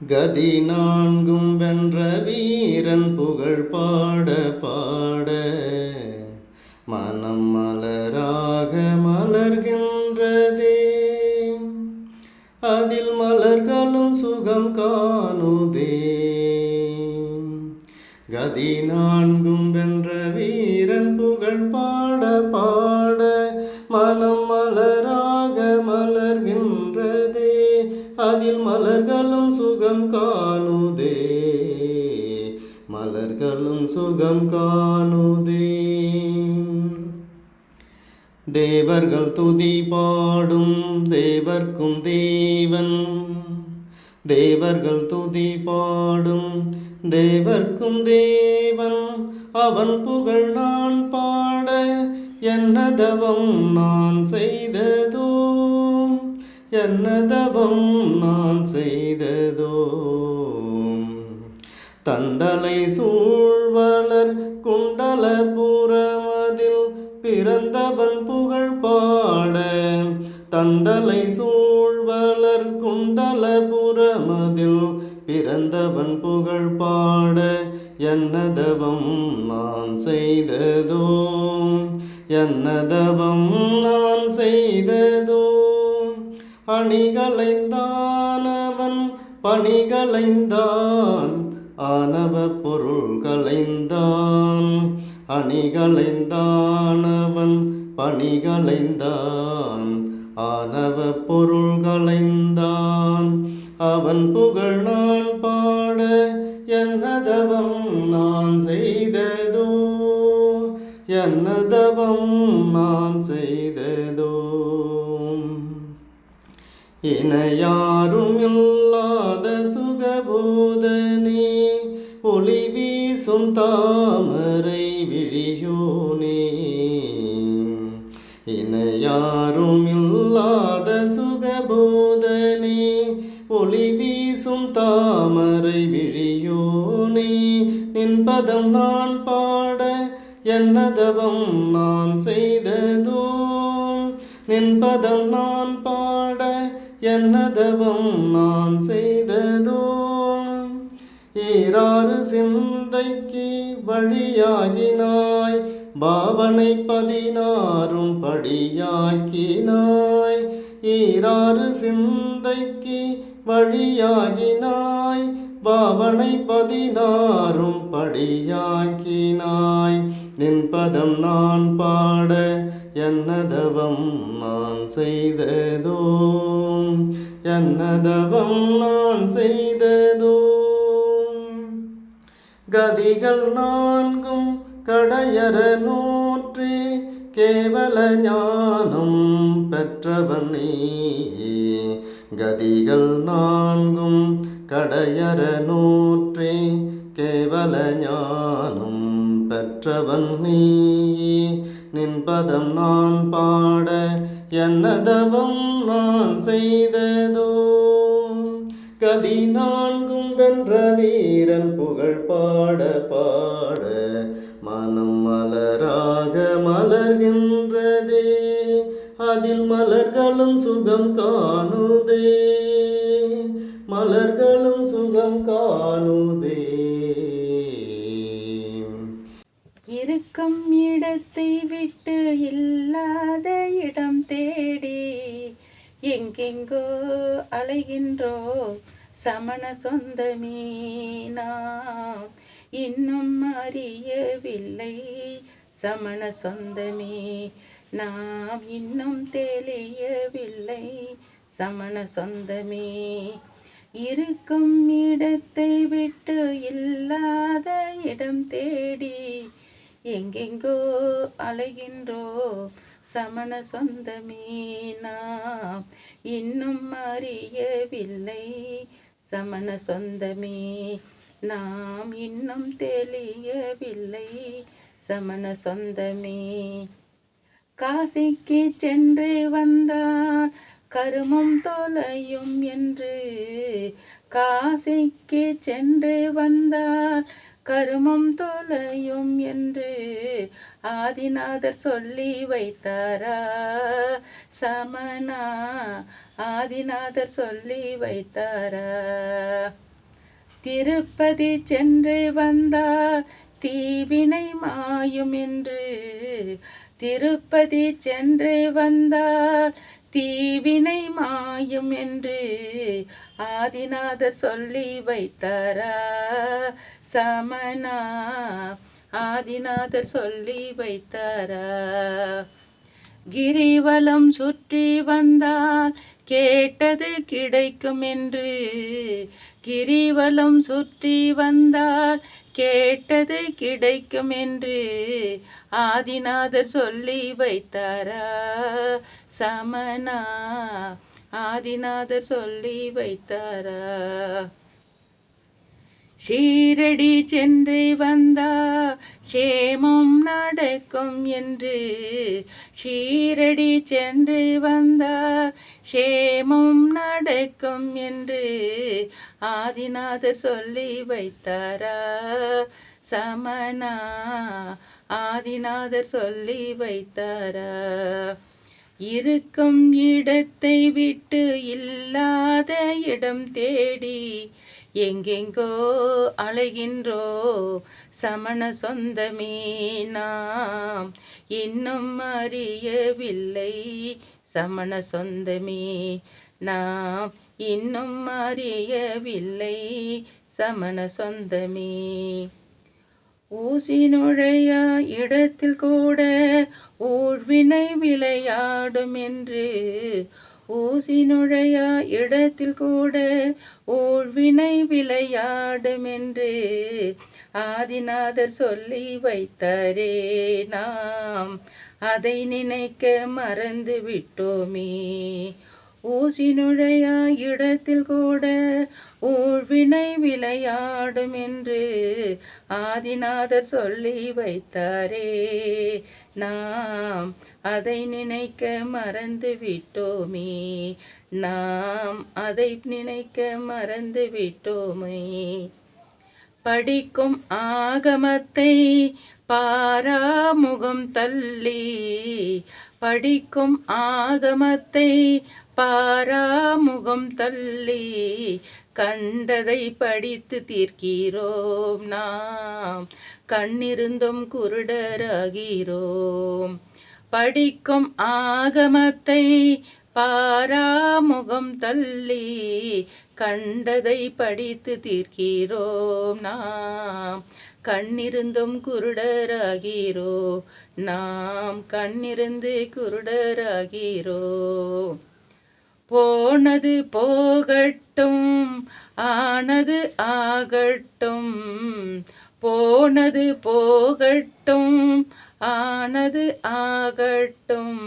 கதி நான்கும் வென்ற வீரன் புகழ் பாட பாட மனம் மலராக மலர்கின்றதே. அதில் மலர்களும் சுகம் காணுதே. கதி நான்கும் வென்ற வீரன் புகழ் பாட பாட மனம் மலராக மலர்கின்றதே. அதில் மலர்களும் சுகம் காணுதே. மலர்களும் சுகம் காணுதே. தேவர்கள் துதி பாடும் தேவர்க்கும் தேவன். தேவர்கள் துதி பாடும் தேவர்க்கும் தேவன். அவன் புகழ் நான் பாட என்னதவம் நான் செய்ததோ. என்னதவம் நான் செய்ததோ. தண்டலை சூழ்வளர் குண்டலபுரமதில் பிறந்தவன் புகழ் பாட. தண்டலை சூழ்வளர் குண்டலபுரமதில் பிறந்தவன் புகழ் பாட என்னதவம் நான் செய்ததோ. என்னதவம் நான் செய்ததோ. அணிகளைந்தானவன் பணிகளைந்தான் ஆனவ பொருள் களைந்தான். அணிகளைந்தானவன் பணிகளைந்தான் ஆனவ பொருள் களைந்தான். அவன் புகழ் நான் பாட என்னதவம் நான் செய்ததோ. என்னதவம் நான் செய்ததோ. இணையாரும் இல்லாத சுகபோதனே. ஒளி வீசும் தாமரை விழியோனே. இணையாரும் இல்லாத சுகபோதனே. ஒளி வீசும் தாமரை விழியோனே. நின் பதம் நான் பாட என்னதவம் நான் செய்ததோ. நின் பதம் நான் பாட என்னதவம் நான் செய்ததோ. ஈராறு சிந்தைக்கு வழியாகினாய். பாவனை 16 படியாக்கினாய். ஈராறு சிந்தைக்கு வழியாகினாய். பாவனை 16 படியாக்கினாய். நின் பதம் நான் பாட என்னதவம் நான் செய்ததோ. என்னதவம் நான் செய்ததோ. கதிகள் நான்கும் கடையற நூற்றி கேவல ஞானம் பெற்றவன் நீ. கதிகள் நான்கும் கடையற நூற்றி கேவல ஞானம் பெற்றவன் நீ. நின் பதம் நான் பாட என்னதவம் நான் செய்ததோ. கதி நான்கும் வென்ற வீரன் புகழ் பாட பாட மனம் மலராக மலர்கின்றதே. அதில் மலர்களும் சுகம் காணுதே. மலர்களும் சுகம் காணுதே. இருக்கும் இடத்தை விட்டு இல்லாத இடம் தேடி எங்கெங்கோ அலைகின்றோ சமண சொந்தமே. நாம் இன்னும் அறியவில்லை சமண சொந்தமே. நாம் இன்னும் தெளியவில்லை சமண சொந்தமே. இருக்கும் இடத்தை விட்டு இல்லாத இடம் தேடி எங்கெங்கோ அலைகின்றோ சமண சொந்தமே. நாம் இன்னும் அறியவில்லை சமண சொந்தமே. நாம் இன்னும் தெளியவில்லை சமண சொந்தமே. காசிக்கு சென்று வந்தால் கருமம் தொலையும் என்று. காசிக்கு சென்று வந்தால் கருமம் தொலையும் என்று ஆதிநாதர் சொல்லி வைத்தாரா சமணா. ஆதிநாதர் சொல்லி வைத்தாரா. திருப்பதி சென்று வந்தால் தீவினை மாயும் என்று. திருப்பதி சென்று வந்தால் தீவினை மாயும் என்று ஆதிநாதர் சொல்லி வைத்தாரா சமணா. ஆதிநாதர் சொல்லி வைத்தாரா. கிரிவலம் சுற்றி வந்தால் கேட்டது கிடைக்கும் என்று. கிரிவலம் சுற்றி வந்தால் கேட்டது கிடைக்கும் என்று ஆதிநாதர் சொல்லி வைத்தாரா சமணா. ஆதிநாதர் சொல்லி வைத்தாரா. ஷீரடி சென்று வந்தா க்ஷேமம் நடக்கும் என்று. ஷீரடி சென்று வந்தா க்ஷேமம் நடக்கும் என்று ஆதிநாதர் சொல்லி வைத்தாரா சமணா. ஆதிநாதர் சொல்லி வைத்தாரா. இருக்கும் இடத்தை விட்டு இல்லாத இடம் தேடி எங்கெங்கோ அலைகின்றோ சமண சொந்தமே நாம் இன்னும் அறியவில்லை. சமண சொந்தமே நாம் இன்னும் அறியவில்லை. சமண சொந்தமே. ஊசி நுழைய இடத்தில் கூட ஊழ்வினை விளையாடும் என்று. ஊசி நுழைய இடத்தில் கூட ஊழ்வினை விளையாடும் என்று ஆதிநாதர் சொல்லி வைத்தாரே நாம் அதை நினைக்க மறந்து விட்டோமே. ஊசி நுழைய இடத்தில் கூட ஊழ்வினை விளையாடும் என்று ஆதிநாதர் சொல்லி வைத்தாரே நாம் அதை நினைக்க மறந்து விட்டோமே. நாம் அதை நினைக்க மறந்து விட்டோமே. படிக்கும் ஆகமத்தை பாராமுகம் தள்ளி. படிக்கும் ஆகமத்தை பாராமுகம் தள்ளி கண்டதை படித்து தீர்க்கிறோம் நாம் கண்ணிருந்தும் குருடராகிறோம். படிக்கும் ஆகமத்தை பாராமுகம் தள்ளி கண்டதை படித்து தீர்க்கிறோம் நாம் கண்ணிருந்தும் குருடராகிறோ. நாம் கண்ணிருந்து குருடராகிறோ. போனது போகட்டும் ஆனது ஆகட்டும். போனது போகட்டும் ஆனது ஆகட்டும்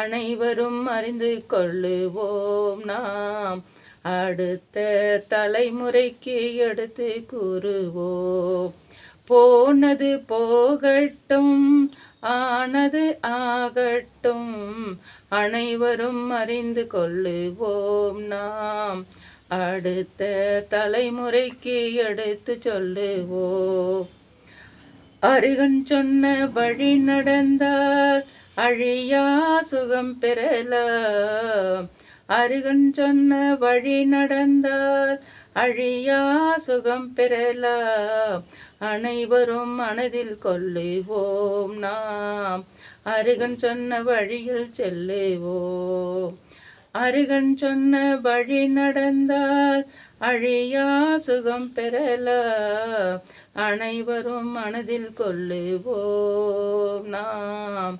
அனைவரும் அறிந்து கொள்ளுவோம் நாம் அடுத்த தலைமுறைக்கு எடுத்து கூறுவோம். போனது போகட்டும் ஆனது ஆகட்டும் அனைவரும் அறிந்து கொள்ளுவோம் நாம் அடுத்த தலைமுறைக்கு எடுத்து சொல்லுவோம். அருகன் சொன்ன வழி நடந்தால் அழியா சுகம் பெறலாம். அருகன் சொன்ன வழி நடந்தால் அழியா சுகம் பெறலாம் அனைவரும் மனதில் கொள்ளுவோம் நாம் அருகன் சொன்ன வழியில் செல்லுவோம். அருகன் சொன்ன வழி நடந்தால் அழியா சுகம் பெறலாம் அனைவரும் மனதில் கொள்ளுவோம் நாம்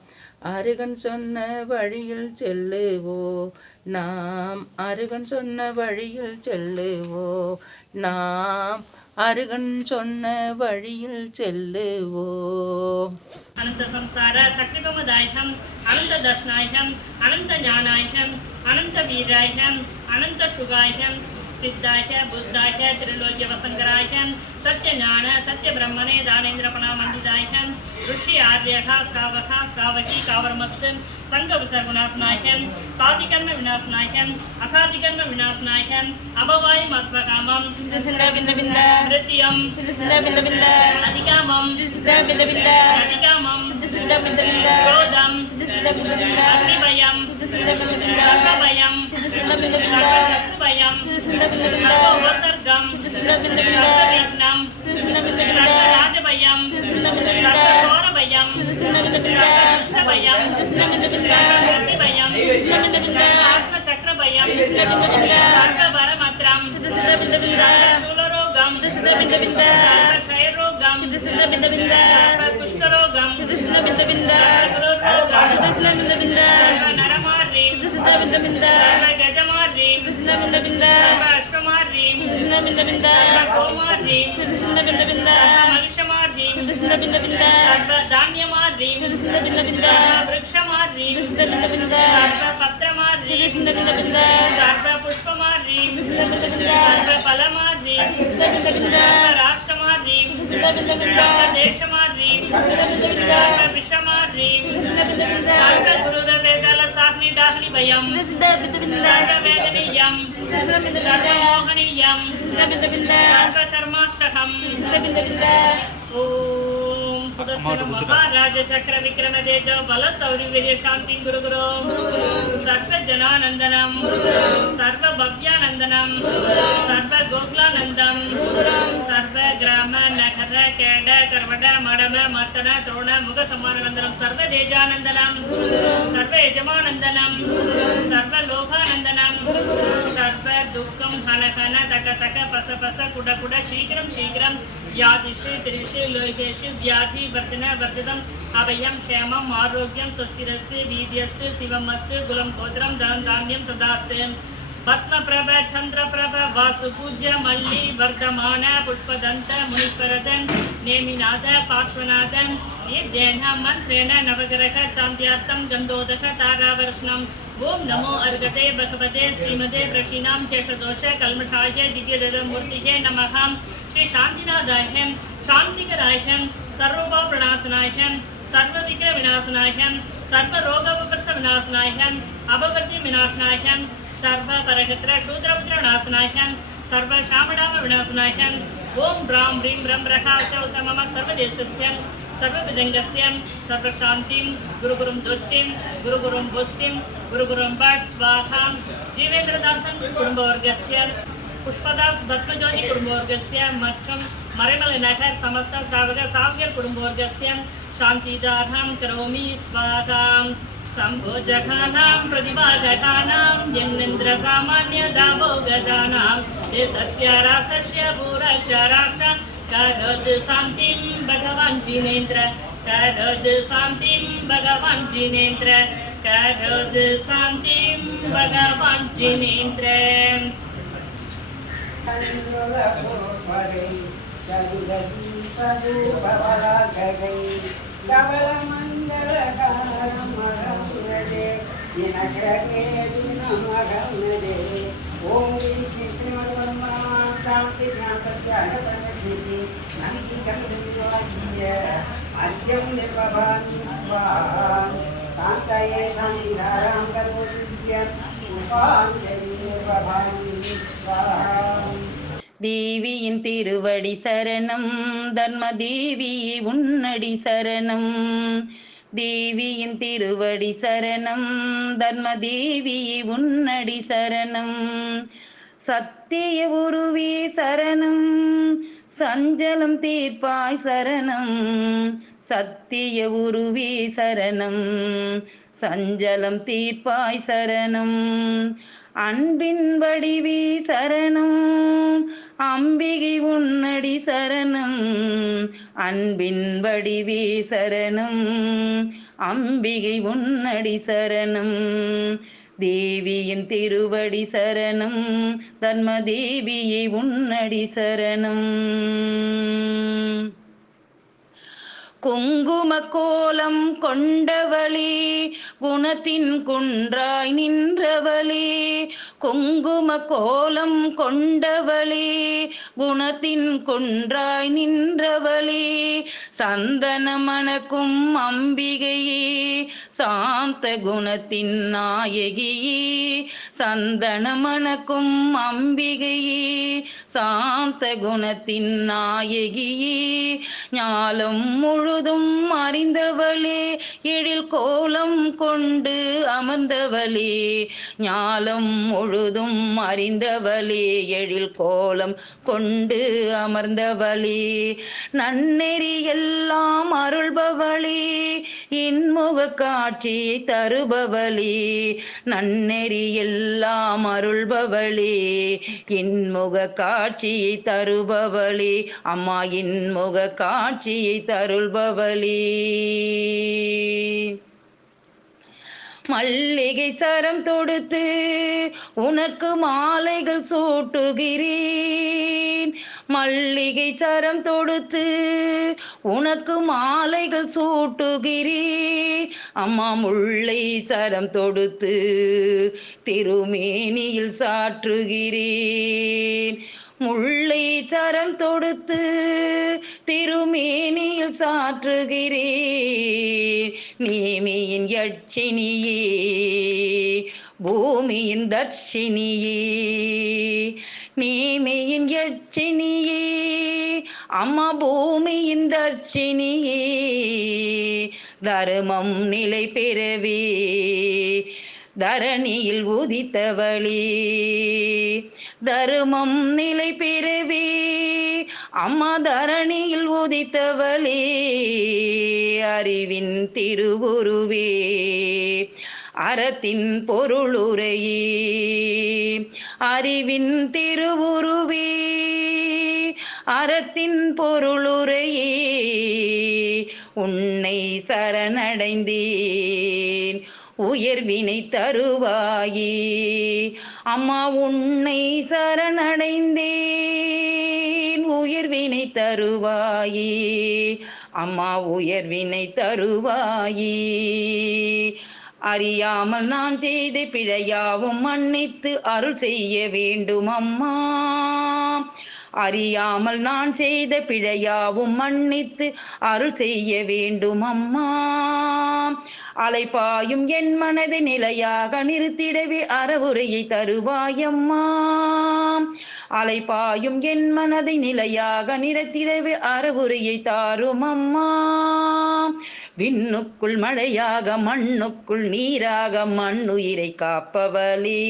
அருகன் சொன்ன வழியில் செல்லுவோம். நாம் அருகன் சொன்ன வழியில் செல்லுவோம். நாம் அருகன் சொன்ன வழியில் செல்லுவோம். अनंत संसार सक्रिपमदायहम अनंत दर्शनायहम अनंत ज्ञानायहम अनंत वीरायहम अनंत शुगायहम सिद्धाय बुद्धाय त्रिलोक्य वसंकरायहम सत्य ज्ञान सत्य ब्रह्मणे दानेन्द्रपनामंडितायहम ऋषि आर्यः श्रावः श्रावकी कावरमस्तन संघ विसर्गुणासनायहम कादिकर्म विनाशनायहम अकादिकर्म विनाशनायहम अभवाय मस्वकामम सिद्ध बिंद बिंद मृत्यम सिद्ध बिंद बिंद अधिकामम सिद्ध बिंद बिंद अधिकामम सिद्ध बिंद बिंद क्रोधम सिद्ध बिंद बिंद अग्निभयम सिद्ध बिंद बिंद सर्वभयम सिद्ध बिंद बिंद सर्वशत्रुभयम सिद्ध बिंद बिंद सर्वोपसर्गम सिद्ध बिंद बिंद सर्वक्षयरोगं सर्वकुष्ठरोगं सर्वनरमार्रीं सर्वगजमार्रीं सर्वाश्वमार्रीं सर्वगोमार्रीं सर्वमहिषमार्रीं सर्वधान्यमार्रीं सर्ववृक्षमार्रीं सर्वपत्रमार्रीं सर्वपुष्पमार्रीं सर्वफलमार्रीं सर्वराष्ट्रमार्रीं सर्वदेशमार्रीं सर्वविषमार्रीं सर्वगुरुदवेदाल साह्नि डाह्नि भयं सर्ववेदनीयं सर्वमोहनीयं सर्वकर्माष्टकं ओम सुदर्शन महाराज चक्र विक्रम तेजो बल शौर्य वीर्य शांति गुरु गुरु सर्व जनानंदनम सर्व भव्यानंदनम सर्व गोकुलानंदम सर्व ग्राम नगर केड कर्वड मडम मर्तन तोरण मुख समानंदनम सर्व देजानंदनम सर्व यजमानंदनम सर्व लोकानंदनम सर्व दुःखम हन हन तक तक पस पस कुड कुड शीघ्रम शीघ्रम यादिषु त्रिषु लोकेषु व्याधि वर्जन वर्जितम् अभयं क्षेमम् आरोग्यं स्वस्तिरस्ति वीर्यस्ति शिवमस्ति कुलं गोत्रं धनं धान्यं तदास्ति पद्मप्रभ चन्द्रप्रभ वासुपूज्य मल्ली वर्धमान पुष्पदन्त मुनीश्वरद नेमिनाथ पार्श्वनाथ निर्देन मन्त्रेण नवग्रह शान्त्यार्थं गन्धोदक तारावर्षणम् ओम नमो अर्घते भगवते श्रीमते प्रशीनां केशदोष कल्मषाय दिव्यदमूर्तिये नमः श्री शांतिनाथाय शांतिकराय सर्वोपप्रणाशनाय सर्वविघ्न विनाशनाय सर्वरोगोपप्रश विनाशनाय अपवर्ति विनाशनाय सर्वपरगत्र शूद्रपुत्रनाशनाय सर्वशामडाम विनाशनाय ओम ब्रां ह्रीं ब्रह्म रहासौ मम सर्वदेशस्य सर्वविदंगस्य सर्वशान्तिं गुरुगुरुं दुष्टिं गुरुगुरुं पुष्टिं गुरुगुरुं भट् स्वाहा जीवेन्द्रदासन कुटुम्बवर्गस्य पुष्पदास दत्तज्योति कुटुम्बवर्गस्य மற்றும் மறைமலை நகர் சமஸ்த ஸ்ராவக சாவியர் குடும்பவர்கस्य சாந்திதாரம் கரோமி ஸ்வாகாம் சம்போஜகானாं பிரதிபாதகானாं யன்னிந்திர சாமான்ய தாபோகதானாं தேசஸ்ய பூரக்ஷராக்ஷம் கரோத் சாந்திம் பகவான் ஜினேந்திர கரோத் சாந்திம் பகவான் ஜினேந்திர கரோத் சாந்திம் பகவான் ஜினேந்திர தேவியின் திருவடி சரணம் தர்ம தேவி உன்னடி சரணம் தேவியின் திருவடி சரணம் தர்ம தேவி உன்னடி சரணம் சத்திய உருவே சரணம் சஞ்சலம் தீர்ப்பாய் சரணம் சத்திய உருவே சரணம் சஞ்சலம் தீர்ப்பாய் சரணம் அன்பின் வடிவே சரணம் அம்பிகை உன்னடி சரணம் அன்பின் வடிவே சரணம் அம்பிகை உன்னடி சரணம் தேவியின் திருவடி சரணம் தர்ம தேவியை உன்னடி சரணம் குங்கும கோலம் கொண்டவளே குணத்தின் குன்றாய் நின்றவளே குங்கும கோலம் கொண்டவளே குணத்தின் குன்றாய் நின்றவளே சந்தன மணக்கும் அம்பிகையே சாந்த குணத்தின் நாயகியே சந்தன மணக்கும் அம்பிகையே சாந்த குணத்தின் நாயகியே ஞாலம் முழுதும் அறிந்தவளே எழில் கோலம் கொண்டு அமர்ந்தவளே ஞாலம் முழுதும் அறிந்தவளே எழில் கோலம் கொண்டு அமர்ந்தவளே, நன்னெறி எல்லாம் அருள்பவளே, இன்முக காட்சியை தருபவளே, நன்னெறி எல்லாம் அருள்பவளே, இன்முக காட்சியை தருபவளே, அம்மா இன்முக காட்சியை தருள்பவளே. மல்லிகை சரம் தொடுத்து உனக்கு மாலைகள் சூட்டுகிறேன், மல்லிகை சரம் தொடுத்து உனக்கு மாலைகள் சூட்டுகிறேன், அம்மா முல்லை சரம் தொடுத்து திருமேனியில் சாற்றுகிறேன், முல்லை சரம் தொடுத்து திருமேனியில் சாற்றுகிறேன், நேமியின் யட்சினியே பூமியின் தர்ஷினியே, நேமியின் யட்சினியே அம்மா பூமியின் தர்ஷினியே, தர்மம் நிலை பெறவே தரணியில் உதித்தவளே, தர்மம் நிலை பெறவே அம்மா தரணியில் உதித்தவளே, அறிவின் திருவுருவே அறத்தின் பொருளுரையே, அறிவின் திருவுருவே அறத்தின் பொருளுரையே, உன்னை சரணடைந்தேன் உயர்வினை தருவாயே, அம்மா உன்னை சரணடைந்தேன் உயர்வினை தருவாயே, அம்மா உயர்வினை தருவாயே. அறியாமல் நான் செய்த பிழையாவும் மன்னித்து அருள் செய்ய வேண்டும் அம்மா, அறியாமல் நான் செய்த பிழையாவும் மன்னித்து அருள் செய்ய வேண்டும் அம்மா, அலைபாயும் என் மனதை நிலையாக நிறுத்திடவே அறவுரையை தருவாயம்மா, அலைபாயும் என் மனதை நிலையாக நிறுத்திடவே அறவுரையை தாரும் அம்மா, விண்ணுக்குள் மழையாக மண்ணுக்குள் நீராக மண்ணுயிரை காப்பவளே,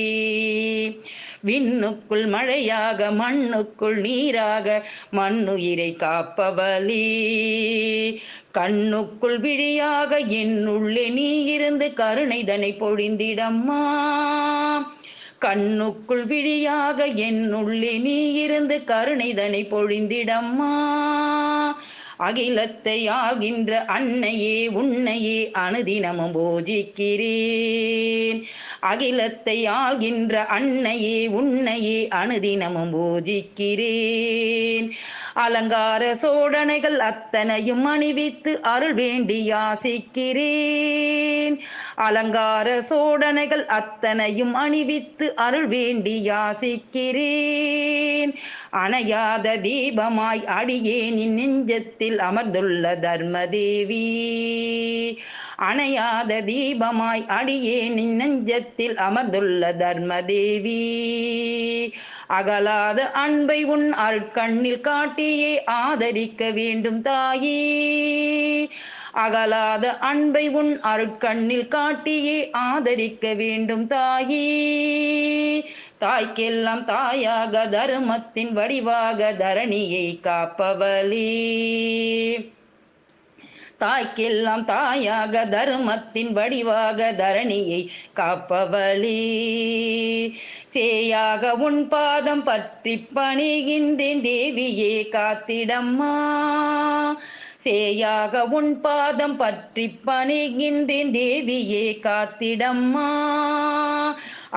விண்ணுக்குள் மழையாக மண்ணுக்குள் நீராக மண்ணுயிரை காப்பவளே, கண்ணுக்குள் விழியாக என்னுள்ளே நீ இருந்து கருணைதனை பொழிந்திடம்மா, கண்ணுக்குள் விழியாக என்னுள்ளே நீ இருந்து கருணைதனை பொழிந்திடம்மா, அகிலத்தை ஆகின்ற அன்னையே உன்னையே அனுதினமும் பூஜிக்கிறேன், அகிலத்தை ஆள்கின்ற அன்னையே உன்னையே அனுதினமும் பூஜிக்கிறேன், அலங்கார சோடனைகள் அத்தனையும் அணிவித்து அருள் வேண்டி யாசிக்கிறேன், அலங்கார சோடனைகள் அத்தனையும் அணிவித்து அருள் வேண்டி யாசிக்கிறேன், அணையாத தீபமாய் அடியேனின் நெஞ்சத்தில் அமர்ந்துள்ள தர்மதேவி, அணையாத தீபமாய் அடியேனின் நெஞ்சத்தில் அமர்ந்துள்ள தர்மதேவி, அகலாத அன்பை உன் அருட்கண்ணில் காட்டியே ஆதரிக்க வேண்டும் தாயே, அகலாத அன்பை உன் அருட்கண்ணில் காட்டியே ஆதரிக்க வேண்டும் தாயே, தாய்க்கெல்லாம் தாயாக தர்மத்தின் வடிவாக தரணியை காப்பவளே, தாய்க்கெல்லாம் தாயாக தர்மத்தின் வடிவாக தரணியை காப்பவளே, சேயாக உன் பாதம் பற்றி பணிகின்றேன் தேவியே காத்திடம்மா, சேயாக உன் பாதம் பற்றி பணிகின்றேன் தேவியே காத்திடம்மா,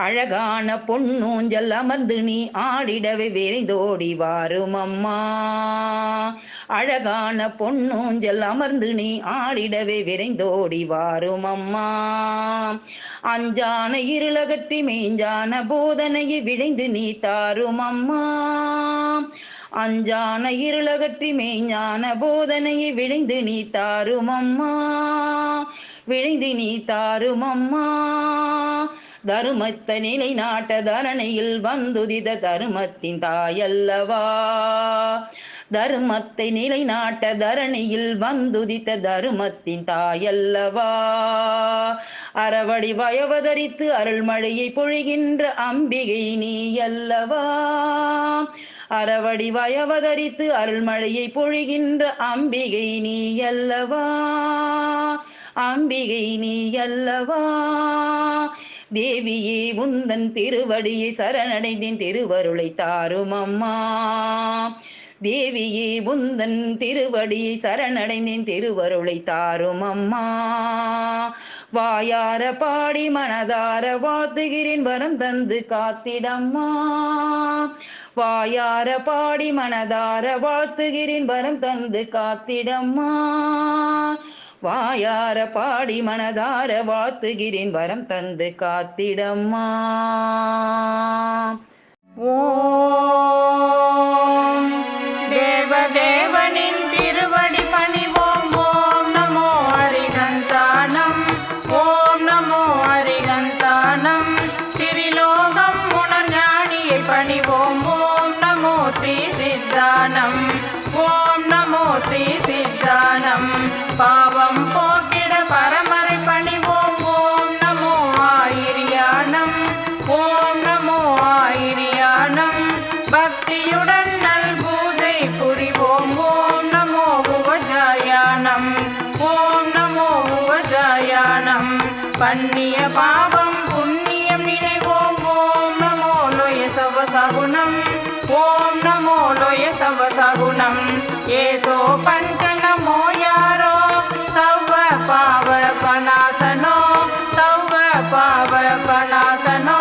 அழகான பொன்னூஞ்சல் அமர்ந்து நீ ஆடிடவே விரைந்தோடி வாரும் அம்மா, அழகான பொன்னூஞ்சல் அமர்ந்து நீ ஆடிடவே விரைந்தோடி வாரும் அம்மா, அஞ்சான இருளகற்றி மெய்ஞ்சான போதனையை விழைந்து நீ தாரும் அம்மா, அஞ்சான இருளகற்றி மெய்ஞான போதனையை விழைந்து நீ தாரும் அம்மா, விழைந்து நீ தாரும் அம்மா, தருமத்தை நிலை நாட்ட தரணையில் வந்துதித தருமத்தின் தாயல்லவா, தருமத்தை நிலை நாட்ட தரணியில் வந்துதித்த தருமத்தின் தாயல்லவா, அறவடி வயவதரித்து அருள்மழையை பொழிகின்ற அம்பிகை நீ அல்லவா, அறவடிவாய் அவதரித்து அருள்மழையை பொழிகின்ற அம்பிகை நீ அல்லவா, அம்பிகை நீ அல்லவா. தேவியே உந்தன் திருவடியை சரணடைந்தேன், திருவருளை தாரும் அம்மா. தேவியே உந்தன் திருவடியை சரணடைந்தேன், திருவருளை தாரும் அம்மா. வாயார பாடி மனதார வாழ்த்துகிறேன், வரம் தந்து காத்திடம்மா. வாயார பாடி மனதார வாழ்த்துகிறேன், வரம் தந்து காத்திடம்மா. வாயார பாடி மனதார வாழ்த்துகிறேன், வரம் தந்து காத்திடம்மா. ஓம் தேவதேவனின் திருவடி பணிவோம். ஓம் நமோ அரிகந்தானம், ஓம் நமோ அரிகந்தானம். திரிலோகம் உணஞானியை பணிவோம். ஓம் நமோ ஸ்ரீ சித்தானம், ஓம் நமோ ஸ்ரீ சித்தானம். பாவம் போக்கிட பரமரை பணிவோம். ஓம் நமோ ஆயிரியானம், ஓம் நமோ ஆயிரியானம். பக்தியுடன் நல்பூஜை புரிவோம். ஓம் நமோ உவஜாயானம், ஓம் நமோ உவஜாயானம். பண்ணிய பாவம் புண்ணியம் நினைவோம். ஓம் நமோ லோய சவசகுணம், ஓம் நமோ லோய சவசகுணம். ஏசோ பஞ்சநமோ யாரோ சவ பாவ பநாசனோ, சவ பாவ பநாசனோ.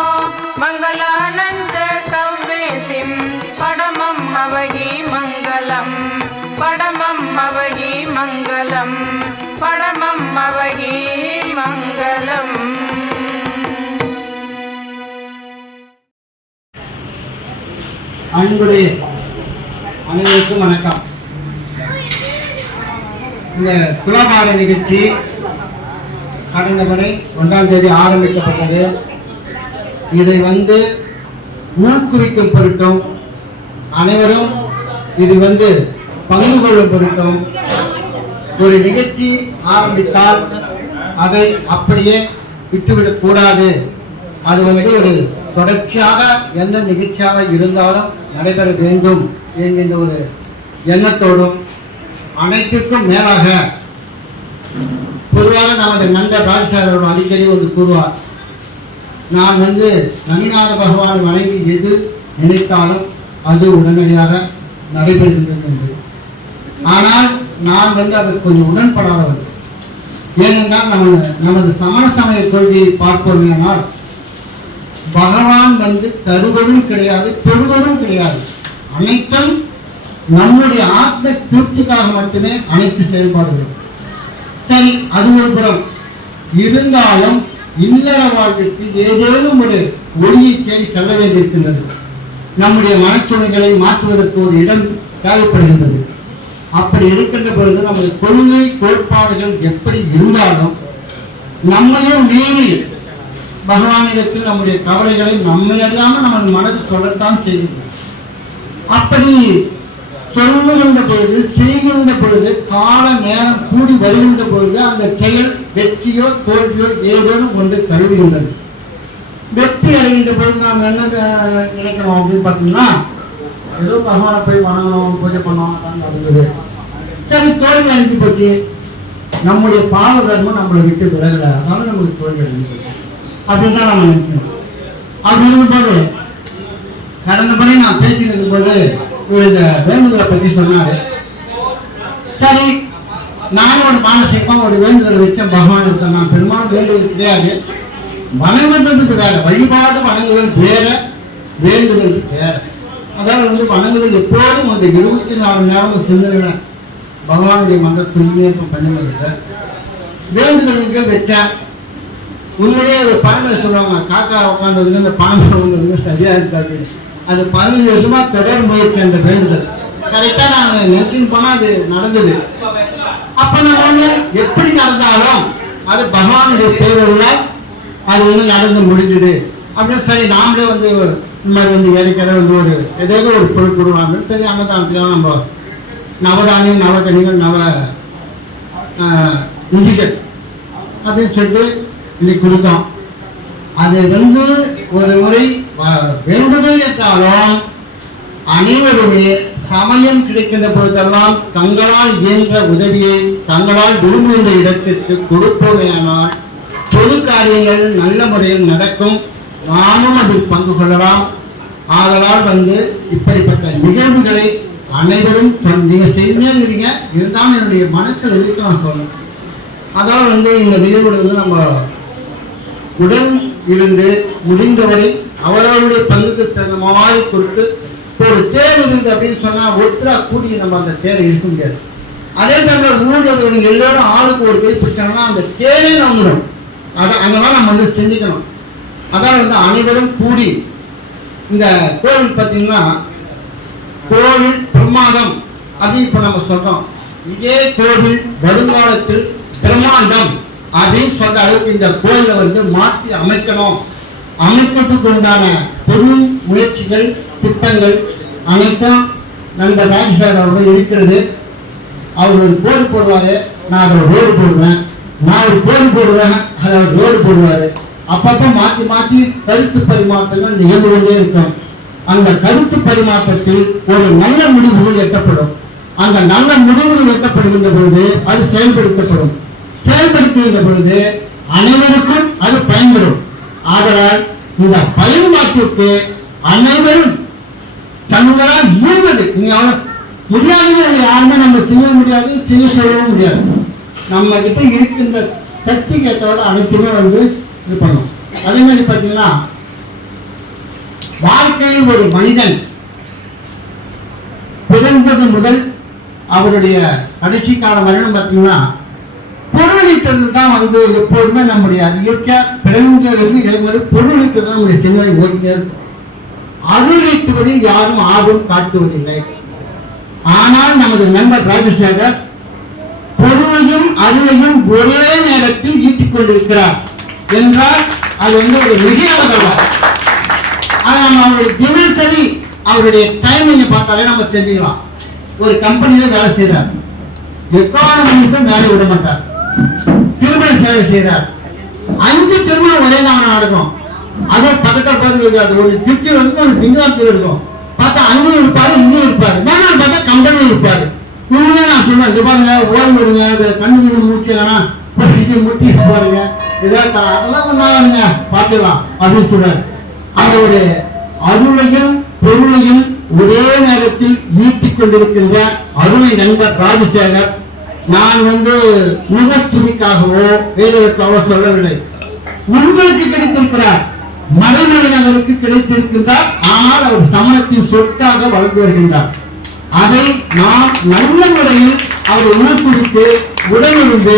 மங்களானந்த சவ்வேசிம் படமம் அவகி மங்களம், படமம் அவகி மங்களம், படமம் அவகி மங்களம். அன்புடைய அனைவருக்கும் வணக்கம். இந்த துலாபார நிகழ்ச்சி கடந்த முறை 1ஆம் தேதி ஆரம்பிக்கப்பட்டது. இதை ஊக்குவிக்கும் பொருட்டும் அனைவரும் இதில் பங்கு கொள்ளும் பொருட்டும் ஒரு நிகழ்ச்சி ஆரம்பித்தால் அதை அப்படியே விட்டுவிடக் கூடாது. அது ஒரு தொடர்ச்சியாக எந்த நிகழ்ச்சியாக இருந்தாலும் நடைபெற வேண்டும் என்கின்ற ஒரு எண்ணத்தோடும், அனைத்திற்கும் மேலாக பொதுவாக நமது நண்பர் ராஜசேகரோடு அடிக்கடி கூறுவார், நான் நமிநாத பகவானை வணங்கி எது நினைத்தாலும் அது உடனடியாக நடைபெறுகின்றது என்று. ஆனால் நான் அதற்கு கொஞ்சம் உடன்படாதவர். ஏனென்றால் நமது சமண சமய கொள்கையை பார்ப்போமேனால் பகவான் தருவதும் கிடையாது, பெறுவதும் கிடையாது. அனைத்தும் நம்முடைய ஆத்ம திருப்திக்காக மட்டுமே அனைத்து செயல்பாடுகளும். சரி, அது ஒரு புறம் இருந்தாலும் இல்லற வாழ்க்கைக்கு ஏதேனும் ஒரு ஒளியை தேடி செல்ல வேண்டியிருக்கின்றது. நம்முடைய மனச்சூழ்நிலை மாற்றுவதற்கு ஒரு இடம் தேவைப்படுகின்றது. அப்படி இருக்கின்ற பொழுது நமது கொள்கை கோட்பாடுகள் எப்படி இருந்தாலும் நம்மையும் மீறி பகவானிடத்தில் நம்முடைய கவலைகளை நம்மை அறியாமல் நமது மனது சொல்லத்தான் செய்கிறது. அப்படி சொல்லுகின்ற பொழுது, செய்கின்ற பொழுது, கால நேரம் கூடி வருகின்ற பொழுது அந்த செயல் வெற்றியோ தோல்வியோ ஏதேனும் ஒன்று தழுவுகின்றது. வெற்றி அடைகின்ற பொழுது நாம் என்ன நினைக்கணும் அப்படின்னு பார்த்தீங்கன்னா, ஏதோ பகவானை போய் வணங்கணும், பூஜை பண்ணணும் நடந்தது. சரி, தோல்வி அடைஞ்சு போச்சு, நம்முடைய பாவ கர்மம் நம்மளை விட்டு விலகலை, அதனால நம்மளுக்கு தோல்வி அடைஞ்சு போச்சு அப்படின்னு தான் நம்ம நினைக்கணும். அப்படி இருக்கும்போது கடந்த முறை நான் பேசிட்டு இருக்கும்போது இந்த வேண்டுதலை பற்றி சொன்னாரு. சரி, நானும் ஒரு மானசீகமா ஒரு வேண்டுதல் வச்சேன் பகவான். நான் பெரும்பாலும் வேண்டுதல் கிடையாது, வணங்குறதுக்கு வேற. வழிபாடு வணங்குதல் வேற, வேண்டுதல் வேற. அதாவது வணங்குதல் எப்போதும் 24 நேரமும் சிந்தனை பகவானுடைய மந்திரத்துலேயே பண்ணுவது. வேண்டுதலுக்கு வச்சேன். உண்மையிலேயே ஒரு பழமொழி சொல்லுவாங்க, காக்கா உட்காந்துருக்கு அந்த பாம்பு சரியா இருக்கு அப்படின்னு. அது 15 வருஷமா தொடர் முயற்சி அந்த வேண்டுதல். கரெக்டா நான் நினைச்சுன்னு போனா அது நடந்தது. அப்ப நம்ம எப்படி நடந்தாலும் அது பகவானுடைய பேரருளால் அது நடந்து முடிஞ்சது அப்படின்னு. சரி, நாமளே இந்த மாதிரி இடைக்கடை ஒரு ஏதாவது ஒரு பொருள் கொடுவாங்க. சரி, அன்னதானத்துலாம் நம்ம நவதானியம், நவகனிகள், நவ இஞ்சிகள் அப்படின்னு சொல்லிட்டு இன்னைக்கு கொடுத்தோம். அது ஒரு முறை வேண்டுதல் என்றாலும் அனைவருமே சமயம் கிடைக்கின்ற பொழுதெல்லாம் தங்களால் இயன்ற உதவியை தங்களால் விரும்புகின்ற இடத்திற்கு கொடுப்போமேயானால் பொது காரியங்கள் நல்ல முறையில் நடக்கும். நாமும் அதில் பங்கு கொள்ளலாம். ஆதலால் இப்படிப்பட்ட நிகழ்வுகளை அனைவரும் நீங்க செய்தே இருக்கிறீங்க, இருந்தாலும் என்னுடைய மனத்தில் இருக்கு நான் சொல்லணும். அதாவது இந்த நிகழ்வுகள் நம்ம உடன் இருந்து முடிந்தவரை அவரவருடைய பங்குக்கு தகுந்த மாதிரி கொடுத்து ஒரு தேர் இருக்குது அப்படின்னு சொன்னா ஒருத்தரா கூட்டி நம்ம அந்த தேரை இருக்க முடியாது. அதே டைம்ல ஊழல் எல்லாரும் ஆளுக்கு ஒரு கை பிடிச்சாங்கன்னா அந்த தேரே வந்துடும். அங்கதான் நம்ம சிந்திக்கணும். அதான் அனைவரும் கூடி இந்த கோவில் பார்த்தீங்கன்னா கோவில் பிரமாதம் அப்படின்னு இப்ப நம்ம சொல்றோம். இதே கோவில் வருங்காலத்தில் பிரம்மாண்டம் அப்படின்னு சொல்ற அளவுக்கு இந்த கோயிலை மாற்றி அமைக்கணும். அமைப்பதற்கு உண்டான பெரும் முயற்சிகள் திட்டங்கள் அனைத்தும் நண்பர் ராஜசார் அவர்கள் இருக்கிறது. அவர் ஒரு கோடு போடுவாரு, நான் அதை ரோடு போடுவேன். நான் ஒரு கோடு போடுவேன், அதை ரோடு போடுவாரு. அப்பப்ப மாற்றி மாற்றி கருத்து பரிமாற்றங்கள் நிகழ்ந்து கொண்டே இருக்கும். அந்த கருத்து பரிமாற்றத்தில் ஒரு நல்ல முடிவுகள் எட்டப்படும். அந்த நல்ல முடிவுகள் எட்டப்படுகின்ற பொழுது அது செயல்படுத்தப்படும். செயல்படுத்துகின்ற பொழுது அனைவருக்கும் அது பயன்படும். ஆதலால் இந்த பயன்பாட்டிற்கு அனைவரும் தங்களால் இயல்பது நீங்க முடியாதது யாருமே நம்ம செய்ய முடியாது, செய்ய சொல்லவும் முடியாது. நம்ம கிட்ட இருக்கின்ற சக்தி கேட்டோட அனைத்துமே இது பண்ணும். அதே மாதிரி பார்த்தீங்கன்னா வாழ்க்கையில் ஒரு மனிதன் பிறந்தது முதல் அவருடைய கடைசி கால மரணம் பார்த்தீங்கன்னா பொருளீட்டது தான் எப்போதுமே நம்முடைய இயற்கையா பிறந்தது இளமது பொருளீட்டது தான் நம்முடைய சிந்தனை ஓடிட்டே இருக்கும். அருளீட்டுவதில் யாரும் ஆர்வம் காட்டுவதில்லை. ஆனால் நமது நண்பர் ராஜசேகர் பொருளையும் அருளையும் ஒரே நேரத்தில் ஈட்டிக் கொண்டிருக்கிறார் என்றால் அது ஒரு மிகையானதல்ல. நம்ம அவருடைய தினசரி அவருடைய டைமிங்கை பார்த்தாலே நம்ம தெரிஞ்சுக்கலாம். ஒரு கம்பெனியில வேலை செய்யறார், எக்கானமிக்கும் வேலை விட மாட்டார், திருமண சேவை செய்யறார். 5 திருமணம் ஒரே நாள் நடக்கும். அது பக்கத்தில் பார்த்து அது ஒரு திருச்சி ஒரு திங்கத்தில் இருக்கும். பார்த்தா அங்கேயும் இருப்பாரு, இங்கேயும் இருப்பாரு. வேணாம் பார்த்தா கம்பெனியும் இருப்பாரு. இவங்க நான் சொன்னேன், இது பாருங்க ஓய்வு விடுங்க, கண்ணு மூச்சு வேணா முட்டி பாருங்க, ஏதாவது அதெல்லாம் கொண்டாடுங்க பார்த்துக்கலாம் அப்படின்னு சொல்றாரு. அவருடைய அருளையும் பொருளையும் ஒரே நேரத்தில் ஈட்டிக் கொண்டிருக்கின்ற அருளை நண்பர் ராஜசேகர். நான் முகஸ்துதிக்காகவோ வேலைக்காகவோ சொல்லவில்லை. உங்களுக்கு கிடைத்திருக்கிறார், மறைமலைநகருக்கு கிடைத்திருக்கின்றார். ஆனால் அவர் சமணத்தின் சொற்காக வளர்ந்து வருகின்றார். அதை நாம் நல்ல முறையில் அவரை ஊக்குவித்து உடனிருந்து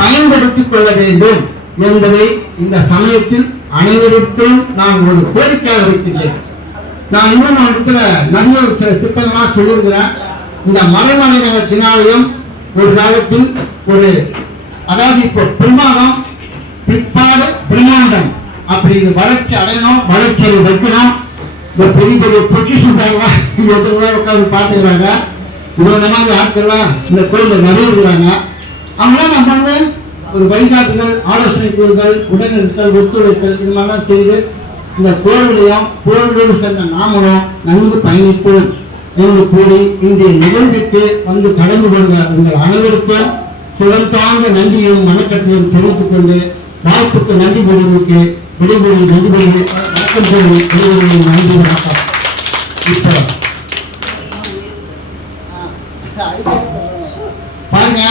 பயன்படுத்திக் கொள்ள வேண்டும் என்பதை இந்த சமயத்தில் அனைவருக்கும் நான் ஒரு கோரிக்கையாக வைக்கிறேன். நான் இன்னும் இடத்துல நிறைய சில திட்டங்களாக சொல்லியிருக்கிறேன். இந்த மறைமலைநகர் தினாலயம் ஒரு காலத்தில் அதாவது இப்போ பிரமாதம் பிற்பாடு பிரம்மாண்டம் அப்படி வளர்ச்சி அடையணும், வளர்ச்சியை வைக்கணும். இந்த பெரிய பெரிய பொக்கிஷன் உட்காந்து பார்த்துக்கிறாங்க. விதவிதமாக ஆட்கள்லாம் இந்த கோயிலில் நிறைய இருக்கிறாங்க. அவங்களாம் நம்ம ஒரு வழிகாட்டுதல், ஆலோசனை கூறுகள், உடனிருத்தல், ஒத்துழைத்தல் இது மாதிரிலாம் செய்து இந்த கோவிலோடு சென்ற நாமளும் நன்கு பயணிப்போம் என்று கூறி இன்றைய நிகழ்வுக்கு கலந்து கொண்ட உங்கள் அனைவருக்கும் சிறந்தாங்க நன்றியும் வணக்கத்தையும் தெரிவித்துக் கொண்டு வாய்ப்புக்கு நன்றி தெரிவிக்கு விடைபெறி நன்றி வணக்கம் சொல்லி விடைபெறி நன்றி வணக்கம். இப்போ பாருங்க,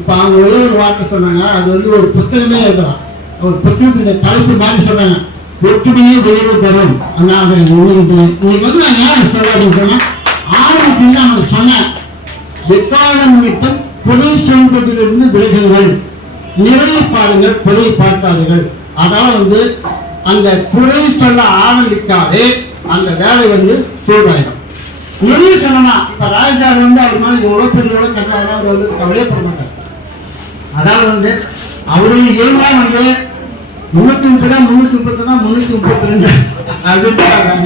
இப்ப அவங்க ஒரே ஒரு வார்த்தை சொன்னாங்க. அது ஒரு புஸ்தகமே எழுதலாம். ஒரு புஸ்தகத்துடைய தலைப்பு மாதிரி சொன்னாங்க, ஒற்றுமையே விளைவு தரும். இன்னைக்கு நான் ஏன் சொல்றேன் சொன்னேன், ஆரம்பத்தில் நான் சொன்னேன், எக்காலம் மீட்டும் பொருளை சொல்வதிலிருந்து விலகுங்கள், நிறைய பாருங்கள், பொருளை பார்க்காதீர்கள். அதாவது அந்த குறை சொல்ல ஆரம்பிக்காதே அந்த வேலை சூழ்வாயிடும். நிறைய சொல்லலாம். இப்ப ராஜசார் அவர் மாதிரி எவ்வளவு பெரிய கஷ்டம் கவலையே பண்ண மாட்டார். அதாவது அவருடைய இயல்பா 330 332 அப்படின்னு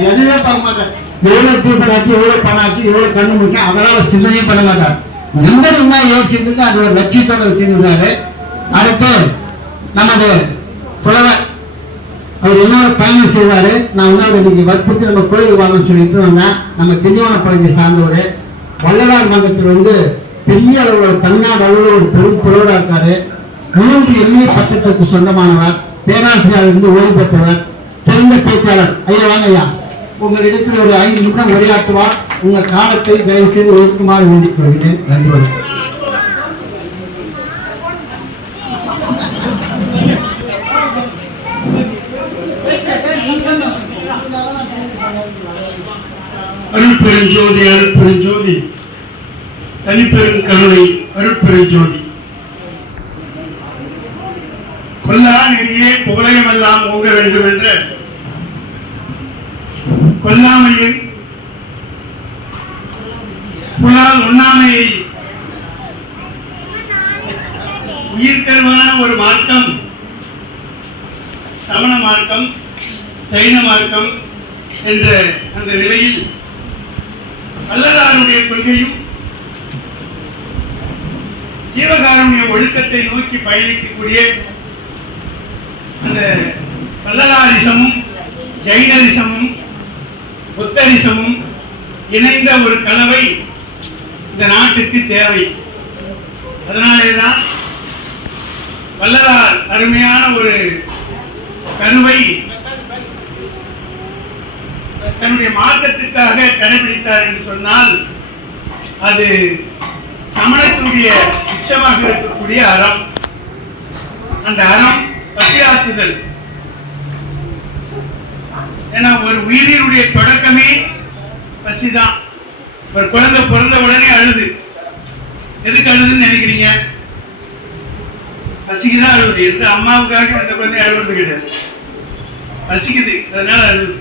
எதுவே பார்க்க மாட்டார். எவ்வளவு டீசல் ஆச்சு, எவ்வளவு பணம் ஆச்சு, எவ்வளவு கண்ணு முடிச்சா அதெல்லாம் சிந்தனையே பண்ண மாட்டார். நண்பர் என்ன யோசிச்சிருந்து அது ஒரு லட்சியத்தோட வச்சிருந்தாரு. அடுத்து நமது புலவர் அவர் என்னோட பயணம் செய்வார். நான் இன்னொரு இன்னைக்கு வற்புறுத்தி நம்ம கோயிலுக்கு வாங்கன்னு சொல்லிட்டு வந்தேன். நம்ம திண்டிவனம் பகுதியை சார்ந்தவர். வள்ளலார் மன்றத்தில் வந்து பெரிய அளவில் தமிழ்நாடு அளவில் ஒரு பெரும் புலவராக இருக்காரு. 3 எண்ணெய் பட்டத்திற்கு சொந்தமானவர், பேராசிரியர் இருந்து ஓய்வு பெற்றவர், சிறந்த பேச்சாளர். ஐயா வாங்க ஐயா, உங்களிடத்தில் ஒரு 5 நிமிஷம் உரையாற்றுவார். உங்கள் காலத்தை தயவு செய்து ஒதுக்குமாறு வேண்டிக் கொள்கிறேன். நன்றி வணக்கம். அருட்பெருஞ்சோதி அருட்பெருஞ்சோதி தனிப்பெரும் கருணை அருட்பெருஞ்சோதி. கொல்லா நெறியே புகழையமெல்லாம் ஓங்க வேண்டும் என்ற கொல்லாமையை புலால் உண்ணாமையை உயிர்கருவான ஒரு மார்க்கம் சமண மார்க்கம், ஜைன மார்க்கம் என்ற அந்த நிலையில் வள்ளலாருடைய கொள்கையும் ஜீவகாருண்ய ஒழுக்கத்தை நோக்கி பயணிக்கக்கூடிய அந்த வள்ளலாரிசமும் ஜைனரிசமும் புத்தரிசமும் இணைந்த ஒரு கலவை இந்த நாட்டுக்கு தேவை. அதனாலேதான் வள்ளலார் அருமையான ஒரு கருவை தன்னுடைய மார்க்கத்துக்காக கடைபிடித்தார் என்று சொன்னால் அது சமணத்தினுடைய உச்சமாக இருக்கக்கூடிய அறம். அந்த அறம் பசியாற்றுதல். ஏன்னா ஒரு உயிரினுடைய தொடக்கமே பசிதான். ஒரு குழந்தை பிறந்த உடனே அழுது. எதுக்கு அழுதுன்னு நினைக்கிறீங்க? பசிக்குதான் அழுகுது. எந்த அம்மாவுக்காக அந்த குழந்தை அழுவது கிடையாது, பசிக்குது, அதனால அழுகுது.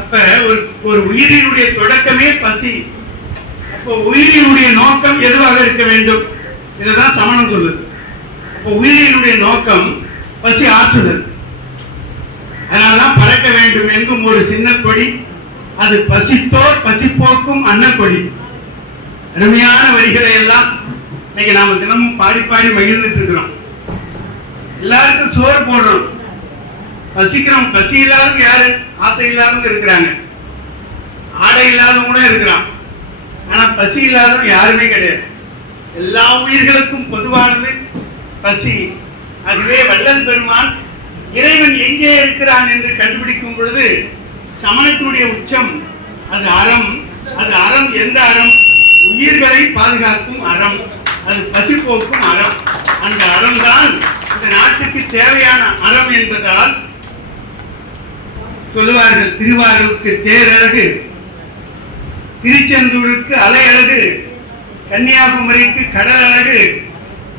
அப்ப ஒரு உயிரினுடைய தொடக்கமே பசி. அப்போ உயிரினுடைய நோக்கம் எதுவாக இருக்க வேண்டும்? இதுதான் சமணம் சொல்லுது. அப்போ உயிரினுடைய நோக்கம் பசி ஆற்றுதல். அதனாலதான் பறக்க வேண்டும் எங்கும் ஒரு சின்ன கொடி, அது பசித்தோர் பசிப்போக்கும் அன்னக்கொடி. அருமையான வரிகளை எல்லாம் இன்னைக்கு நாம தினமும் பாடி பாடி மகிழ்ந்துட்டு இருக்கிறோம். எல்லாருக்கும் சோறு போடுறோம், பசிக்கிறோம். பசி இல்லாதவங்க யாரு? ஆசை இல்லாதவங்க இருக்கிறாங்க, ஆடை இல்லாதவங்க கூட இருக்கிறான். ஆனா பசி இல்லாதவங்க யாருமே கிடையாது. எல்லா உயிர்களுக்கும் பொதுவானது பசி. அதுவே வள்ளல் பெருமான் இறைவன் எங்கே இருக்கிறான் என்று கண்டுபிடிக்கும் பொழுது சமணத்தினுடைய உச்சம் அது அறம். அது அறம். எந்த அறம்? உயிர்களை பாதுகாக்கும் அறம், அது பசி போக்கும் அறம். அந்த அறம் தான் இந்த நாட்டுக்கு தேவையான அறம் என்பதால் சொல்லுவார்கள், திருவாரூருக்கு தேரழகு, திருச்செந்தூருக்கு அலை அழகு, கன்னியாகுமரிக்கு கடல் அழகு,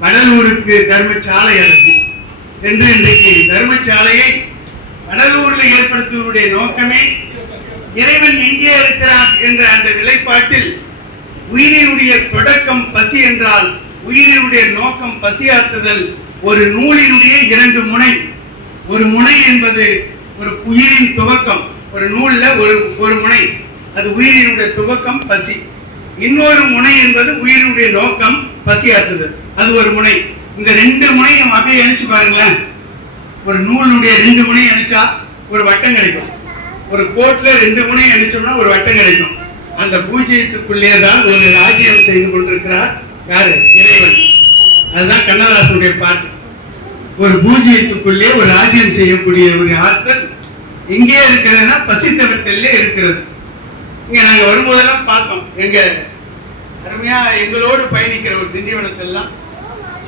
வடலூருக்கு தர்மசாலை அழகு என்று இன்றைக்கு தர்மசாலையை வடலூரில் ஏற்படுத்துவதனுடைய நோக்கமே இறைவன் எங்கே இருக்கிறான் என்ற அந்த நிலைப்பாட்டில் உயிரினுடைய தொடக்கம் பசி என்றால் உயிரினுடைய நோக்கம் பசியாற்றுதல். ஒரு நூலினுடைய 2 முனை. ஒரு முனை என்பது ஒரு உயிரின் துவக்கம். ஒரு நூல்ல ஒரு முனை, அது உயிரினுடைய துவக்கம் பசி. இன்னொரு முனை என்பது உயிரினுடைய நோக்கம் பசியாற்றுதல், அது ஒரு முனை. இந்த 2 முனையும் அப்படியே இணைச்சு பாருங்களேன். ஒரு நூலுடைய 2 முனை இணைச்சா ஒரு வட்டம் கிடைக்கும். ஒரு கோட்ல 2 முனை இணைச்சோம்னா ஒரு வட்டம் கிடைக்கும். அந்த பூஜ்ஜியத்துக்குள்ளே தான் ஒரு ராஜ்யம் செய்து கொண்டிருக்கிறார் யாரு? இறைவன். அதுதான் கண்ணதாசனுடைய பாட்டு. ஒரு பூஜ்ஜியத்துக்குள்ளே ஒரு ராஜ்யம் செய்யக்கூடிய ஒரு ஆற்றல் எங்கே இருக்கிறதுனா பசி தவிர்த்தலே இருக்கிறது. இங்க நாங்க வரும்போதெல்லாம் பார்த்தோம். எங்க அருமையா எங்களோடு பயணிக்கிற ஒரு திண்டிவனத்தெல்லாம்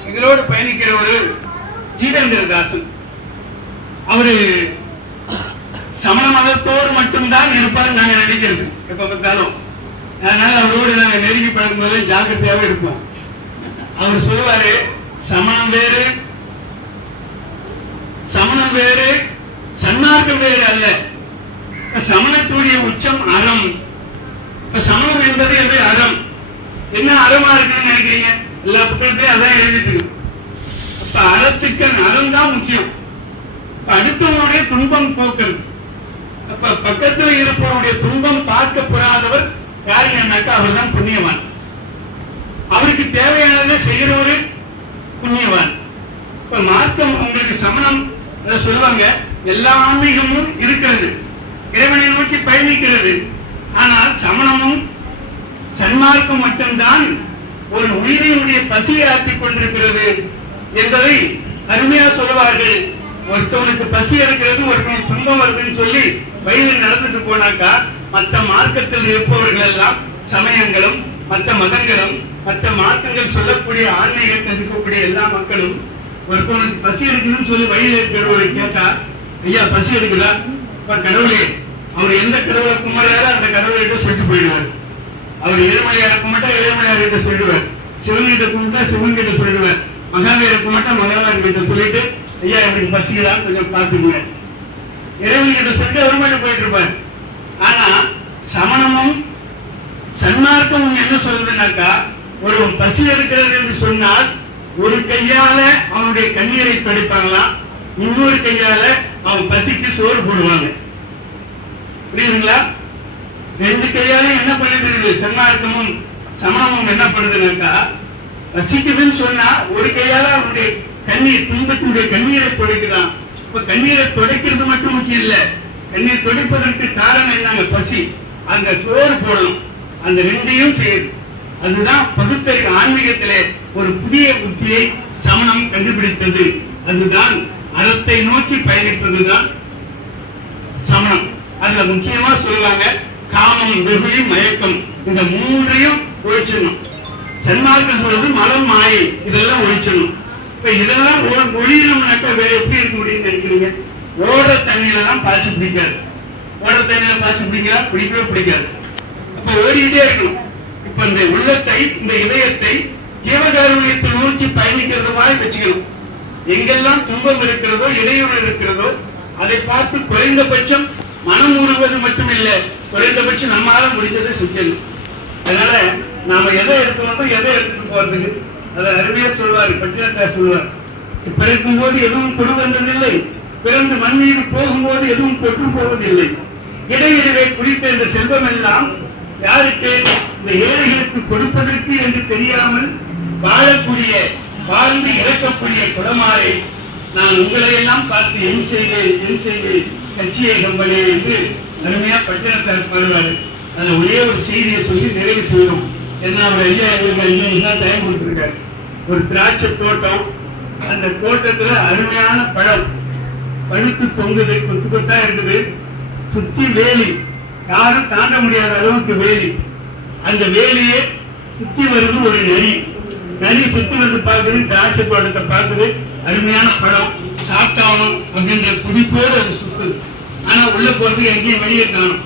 எங்களோடு பயணிக்கிற ஒரு ஜீவேந்திரதாசன், அவரு சமண மதத்தோடு மட்டும்தான் இருப்பார் நாங்க நினைக்கிறது எப்ப பார்த்தாலும். அதனால அவரோடு நாங்க நெருங்கி பழகும் போது ஜாக்கிரதையாவே இருப்போம். அவர் சொல்லுவாரு, சமணம் வேறு சன்மார்க்கம் வேறு அல்ல. சமணத்துடைய உச்சம் அறம். சமணம் என்பது எது? அறம். என்ன அறமா இருக்குன்னு நினைக்கிறீங்க? எல்லா புத்தகத்திலையும் அதான் எழுதிட்டு இருக்கு. அப்ப அறத்துக்கு அறம் தான் முக்கியம். அடுத்தவனுடைய துன்பம் போக்குறது. அப்ப பக்கத்தில் இருப்பவருடைய துன்பம் பார்க்கப்படாதவர் யாருங்கன்னாக்கா அவர் தான் புண்ணியவான். அவருக்கு தேவையானதை செய்யறவரு புண்ணியவான். இப்ப மார்க்கம் உங்களுக்கு சமணம் அதை சொல்லுவாங்க, எல்லா ஆன்மீகமும் இருக்கிறது, இறைவனை நோக்கி பயணிக்கிறது. ஆனால் சமணமும் சன்மார்க்கம் மட்டும்தான் ஒரு உயிரினுடைய பசியை ஆற்றிக் கொண்டிருக்கிறது என்பதை அருமையா சொல்லுவார்கள். ஒருத்தவனுக்கு பசி எடுக்கிறது, ஒருத்தவனுக்கு துன்பம் வருதுன்னு சொல்லி வயலில் நடந்துட்டு போனாக்கா மற்ற மார்க்கத்தில் இருப்பவர்கள் எல்லாம் சமயங்களும் மற்ற மதங்களும் மற்ற மார்க்கங்கள் சொல்லக்கூடிய ஆன்மீகத்தில் இருக்கக்கூடிய எல்லா மக்களும் ஒருத்தவனுக்கு பசி எடுக்குதுன்னு சொல்லி வழியில் இருக்கிறவரை கேட்டா, ஐயா பசி எடுக்குதா, இப்ப கடவுளே, அவர் எந்த கடவுளை கும்பிடுறாரோ அந்த கடவுள்கிட்ட சொல்லிட்டு போயிடுவார். அவர் ஏழுமலையாரை கும்பிட்டா ஏழுமலையார்கிட்ட சொல்லிடுவார், சிவன்கிட்ட கும்பிட்டா சிவன்கிட்ட சொல்லிடுவார், மகாவீரை கும்பிட்டா மகாவீர்கிட்ட சொல்லிட்டு ஐயா எனக்கு பசிக்குதா கொஞ்சம் பார்த்துக்குங்க, இறைவன்கிட்ட சொல்லிட்டு அவர் மட்டும் போயிட்டு இருப்பார். ஆனா சமணமும் சன்மார்க்கமும் என்ன சொல்லுதுன்னாக்கா, ஒரு பசி எடுக்கிறது என்று சொன்னால் ஒரு கையால அவனுடைய கண்ணீரை துடைப்பாங்களாம், இன்னொரு கையால அவன் பசிக்கு சோறு போடுவாங்க. புரியுதுங்களா? ரெண்டு கையாலும் என்ன பண்ணிட்டு இருக்குது சன்மார்க்கமும் சமணமும் என்ன பண்ணுதுன்னாக்கா, பசிக்குதுன்னு சொன்னா ஒரு கையால அவனுடைய கண்ணீர் துன்பத்தினுடைய கண்ணீரை துடைக்குதான். இப்ப கண்ணீரை துடைக்கிறது மட்டும் முக்கியம் இல்ல, கண்ணீர் துடைப்பதற்கு காரணம் என்னங்க, பசி, அந்த சோறு போடணும், அந்த ரெண்டையும் செய்யுது. அதுதான் பகுத்தறிவு. ஆன்மீகத்திலே ஒரு புதிய புத்தியை சமணம் கண்டுபிடித்தது. அதுதான் அறத்தை நோக்கி பயணிப்பதுதான் சமணம். அதுல முக்கியமா சொல்லுவாங்க காமம், வெகுளி, மயக்கம், இந்த மூன்றையும் ஒழிச்சிடணும். சன்மார்க்கம் சொல்றது மலம், மாயை, இதெல்லாம் ஒழிச்சிடணும். இப்ப இதெல்லாம் ஒழியணும்னாக்கா வேற எப்படி இருக்க முடியும்னு நினைக்கிறீங்க? ஓடுற தண்ணியில தான் பாசி பிடிக்காது. ஓடுற தண்ணியில பாசி பிடிக்காது, பிடிக்கவே பிடிக்காது. அப்ப ஓடிட்டே இருக்கணும். இப்ப இந்த உள்ளத்தை, இந்த இதயத்தை ஜீவகாருண்யத்தை நோக்கி பயணிக்கிறது மாதிரி வச்சுக்கணும். எங்கெல்லாம் துன்பம் இருக்கிறதோ, இடையூறு இருக்கிறதோ, அதை பார்த்து குறைந்தபட்சம் மனம் உருவது மட்டும் இல்ல, குறைந்தபட்சம் நம்மால முடிஞ்சதை செய்யணும். அதனால நாம எதை எடுத்து வந்தோம், எதை எடுத்துட்டு போறதுக்கு, அதை அருமையா சொல்வாரு, பட்டினத்தார் சொல்வார், பிறக்கும் போது எதுவும் கொடு வந்ததில்லை, பிறந்து மண் மீது போகும்போது எதுவும் கொண்டு போவதில்லை, இடையிடையே குறித்த இந்த செல்வம் எல்லாம் யாருக்கு, இந்த ஏழைகளுக்கு கொடுப்பதற்கு என்று தெரியாமல் வாழக்கூடிய, வாழ்ந்து இறக்கக்கூடிய குடமாறை, நான் உங்களை எல்லாம் பார்த்து என் செய்வேன், என் செய்வேன், கட்சியை கம்பெனி என்று அருமையா பட்டினத்தார் பாடுவாரு. அதுல ஒரே ஒரு செய்தியை சொல்லி நிறைவு செய்யணும். என்ன, அவர் ஐயா எங்களுக்கு 5 நிமிஷம் தான் டைம் கொடுத்துருக்காரு. ஒரு திராட்சை தோட்டம், அந்த தோட்டத்துல அருமையான பழம் பழுத்து தொங்குது, கொத்து கொத்தா இருக்குது, சுத்தி வேலி, யாரும் தாண்ட முடியாத அளவுக்கு வேலி. அந்த வேலியே சுத்தி வருது ஒரு நரி. நரி சுத்தி வந்து பார்க்குது, திராட்சை தோட்டத்தை பார்க்குது, அருமையான பழம், சாப்பிட்டாகணும் அப்படின்ற துடிப்போடு அது சுத்துது. ஆனா உள்ள போறதுக்கு எங்கேயும் வெளியே காணும்.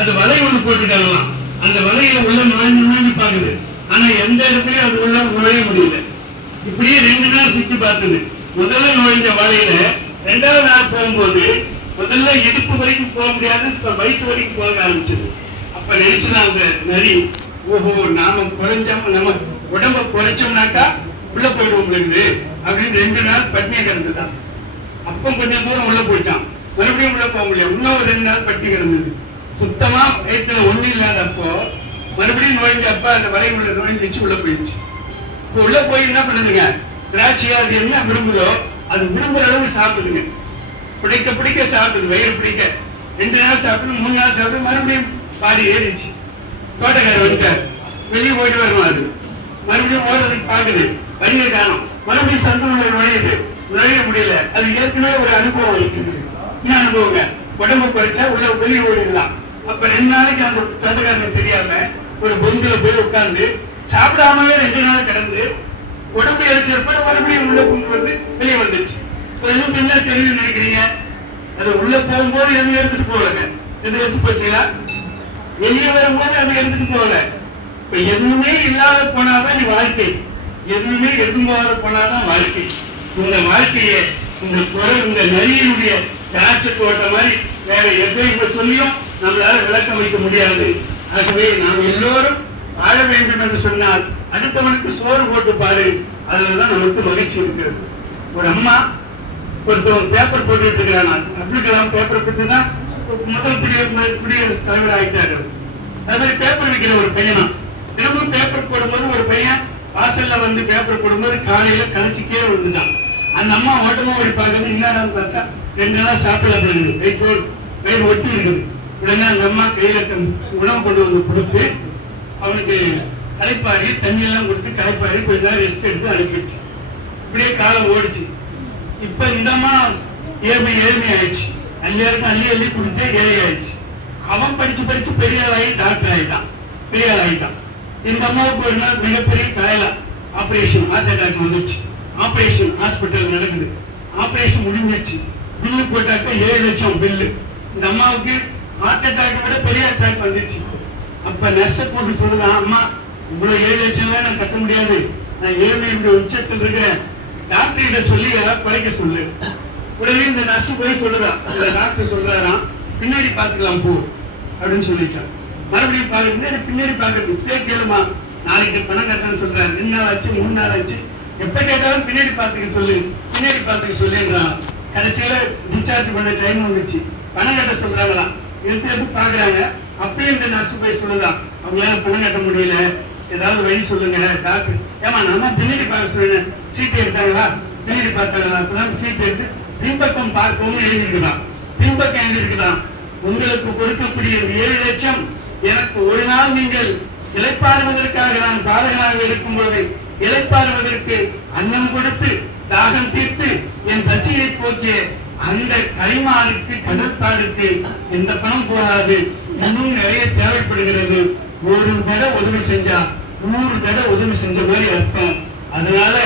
அது வலை ஒண்ணு போட்டுக்கலாம், அந்த வலையில உள்ள நுழைஞ்சு பார்க்குது, ஆனா எந்த இடத்துலயும் அது உள்ள நுழைய முடியல. இப்படியே 2 நாள் சுத்தி பார்த்தது. முதல்ல நுழைஞ்ச வலையில 2வது நாள் போகும்போது முதல்ல இடுப்பு வரைக்கும் போக முடியாது, இப்ப வயிற்று வரைக்கும் போக ஆரம்பிச்சது. அப்ப நினைச்சுதான் அந்த நரி, ஓஹோ நாம குறைஞ்சோம், நம்ம உடம்ப குறைச்சோம்னாக்கா உள்ள போயிடுவோம் இருக்குது அப்படின்னு 2 நாள் பட்டினியை கிடந்துதான். அப்ப கொஞ்சம் தூரம் உள்ள போச்சான், மறுபடியும் உள்ள போக முடியாது, இன்னும் ஒரு 2 நாள் பட்டி கிடந்தது. சுத்தமா வயிற்றுல ஒண்ணு இல்லாதப்போ மறுபடியும் நுழைஞ்ச அப்ப அந்த வலை உள்ள நுழைஞ்சிச்சு, உள்ள போயிடுச்சு. இப்ப உள்ள போய் என்ன பண்ணுதுங்க, திராட்சையா அது என்ன விரும்புதோ அது விரும்புற அளவு சாப்பிடுதுங்க, பிடிக்க பிடிக்க சாப்பிடுது, வயிறு பிடிக்க. 2 நாள் சாப்பிடுது, 3 நாள் சாப்பிடுது, மறுபடியும் பாடி ஏறிச்சு. தோட்டக்காரர் வந்துட்டார், வெளியே போயிட்டு வரணும். அது மறுபடியும் ஓடுறதுக்கு பாக்குது, வழியை காணும், மறுபடியும் சந்து உள்ள நுழைய முடியல. அது ஏற்கனவே ஒரு அனுபவம் இருக்குது. என்ன அனுபவங்க, உடம்பு குறைச்சா உள்ள வெளியே ஓடிடலாம். அப்ப 2 நாளைக்கு அந்த தோட்டக்காரனுக்கு தெரியாம ஒரு பொந்துல போய் உட்கார்ந்து சாப்பிடாமவே 2 நாள் கிடந்து உடம்பு இழைச்சிருப்ப மறுபடியும் உள்ள புந்து வருது, வெளியே வந்துருச்சு. என்ன தெரியுதுன்னு நினைக்கிறீங்க? அது உள்ள போகும்போது எதுவும் எடுத்துட்டு போகலங்க, எது எடுத்து போச்சுங்களா? வெளியே வரும்போது அதை எடுத்துட்டு போகல. இப்ப எதுவுமே இல்லாத போனாதான் நீ வாழ்க்கை, எதுவுமே எடுத்து போகாத போனாதான் வாழ்க்கை. இந்த வாழ்க்கையை இந்த நரியினுடைய திராட்சை தோட்ட மாதிரி வேற எதை இப்ப சொல்லியும் நம்மளால விளக்கம் வைக்க முடியாது. ஆகவே நாம் எல்லோரும் வாழ வேண்டும் என்று சொன்னால் அடுத்தவனுக்கு சோறு போட்டு பாரு, அதுலதான் நமக்கு மகிழ்ச்சி இருக்கிறது. ஒரு அம்மா ஒருத்தவங்க பேப்பர் போட்டுட்டு இருக்கிறாங்க, அப்துல் கலாம் பேப்பர் பத்தி தான் முதல் குடியரசுத் தலைவர் ஆகிட்டாரு. அது மாதிரி பேப்பர் வைக்கிற ஒரு பையனா, தினமும் பேப்பர் போடும்போது ஒரு பையன் வாசல்ல வந்து பேப்பர் போடும்போது காலையில கழிச்சு கீழே விழுந்துட்டான். அந்த அம்மா ஓட்டமா ஓடி பார்க்குறது என்னடான்னு பார்த்தா 2 நாளா சாப்பிடல இருக்குது, வயிறு ஒட்டி இருக்குது. உடனே அந்த அம்மா கையில உணவு கொண்டு வந்து கொடுத்து அவனுக்கு களைப்பாரி தண்ணியெல்லாம் கொடுத்து களைப்பாரி கொஞ்ச நேரம் ரெஸ்ட் எடுத்து அனுப்பிடுச்சு. இப்படியே காலம் ஓடிச்சு. இப்ப இந்த அம்மா ஏழ்மை ஆயிடுச்சு. எல்லாருக்கும் அள்ளி கொடுத்து ஏழை ஆயிடுச்சு. அவன் படிச்சு பெரிய ஆளாகி டாக்டர் ஆயிட்டான், பெரிய ஆள் ஆயிட்டான். இந்த அம்மாவுக்கு ஒரு நாள் மிகப்பெரிய காயலா ஆபரேஷன், ஹார்ட் அட்டாக் வந்துருச்சு. ஆபரேஷன் ஹாஸ்பிட்டல் நடக்குது. ஆபரேஷன் முடிஞ்சிருச்சு. பில்லு போட்டாக்க 7 லட்சம் பில்லு. இந்த அம்மாவுக்கு ஹார்ட் அட்டாக் விட பெரிய அட்டாக் வந்துருச்சு. அப்ப நர்ஸை போட்டு சொல்லுதான், அம்மா இவ்வளவு 7 லட்சம் நான் கட்ட முடியாது, நான் ஏழ்மையுடைய உச்சத்தில் இருக்கிறேன், டாக்டர் கிட்ட சொல்லி ஏதாவது குறைக்க சொல்லு. உடனே இந்த நர்ஸ் போய் சொல்லுதான், இந்த டாக்டர் சொல்றாராம் பின்னாடி பாத்துக்கலாம் போ அப்படின்னு சொல்லிச்சான். மறுபடியும் பின்னாடி பாக்குறது கேளுமா, நாளைக்கு பணம் கட்டணும்னு சொல்றாரு. 2 நாள் ஆச்சு, 3 நாள் ஆச்சு, எப்ப கேட்டாலும் பின்னாடி பாத்துக்க சொல்லுன்றான். கடைசியில டிஸ்சார்ஜ் பண்ண டைம் வந்துச்சு, பணம் கட்ட சொல்றாங்களாம். எடுத்து பாக்குறாங்க. அப்பயே இந்த நர்ஸ் போய் சொல்லுதான், அவங்களால பணம் கட்ட முடியல, ஏதாவது வழி சொல்லுங்க டாக்டர். ஏமா நான் பின்னாடி பார்க்க சொல்லுறேன், சீட்டு எடுத்தாங்களா, பின்னாடி பார்த்தாங்களா, அப்பதான் சீட்டு எடுத்து பின்பக்கம் பார்க்கவும் எழுதியிருக்குதான். பின்பக்கம் எழுதியிருக்குதான், உங்களுக்கு கொடுக்கக்கூடிய இந்த 7 லட்சம் எனக்கு ஒரு நாள் நீங்கள் இளைப்பாறுவதற்காக நான் பாலகனாக இருக்கும்போது இளைப்பாறுவதற்கு அன்னம் கொடுத்து தாகம் தீர்த்து என் பசியை போக்கிய அந்த கைமானுக்கு கடற்பாடுக்கு இந்த பணம் போகாது, இன்னும் நிறைய தேவைப்படுகிறது. ஒரு தடவை உதவி செஞ்சா 100 தடவை உதவி செஞ்ச மாதிரி அர்த்தம். அதனால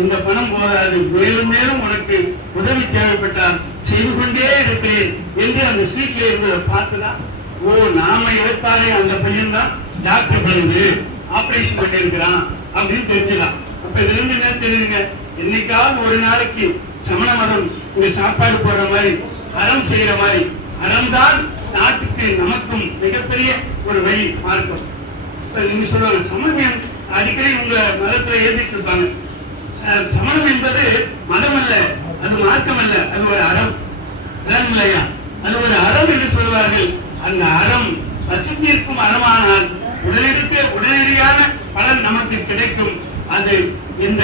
இந்த பணம் போதாது, மேலும் மேலும் உனக்கு உதவி தேவைப்பட்டால் செய்து கொண்டே இருக்கிறேன் என்று அந்த சீட்ல இருந்ததை பார்த்துதான், ஓ நாம இழப்பாரு அந்த பையன் தான் டாக்டர் பண்ணுது, ஆபரேஷன் பண்ணிருக்கிறான் அப்படின்னு தெரிஞ்சுதான். அப்ப இதுல இருந்து என்ன தெரியுதுங்க, என்னைக்காவது ஒரு நாளைக்கு சமண மதம் இங்க சாப்பாடு போடுற மாதிரி, அறம் செய்யற மாதிரி, அறம் தான் நாட்டுக்கு நமக்கும் மிகப்பெரிய ஒரு வழி மார்க்கம். நீங்க சொல்லுவாங்க சமயம் அடிக்கடி உங்க மதத்துல எழுதிட்டு இருப்பாங்க, சமணம் என்பது மதம் அல்ல, அது மார்க்கம் அல்ல, அது ஒரு அறம். அதான் இல்லையா, அது ஒரு அறம் என்று சொல்வார்கள். அந்த அறம் பசித்திருக்கும் அறமானால் உடனடியான பலன் நமக்கு கிடைக்கும். அது இந்த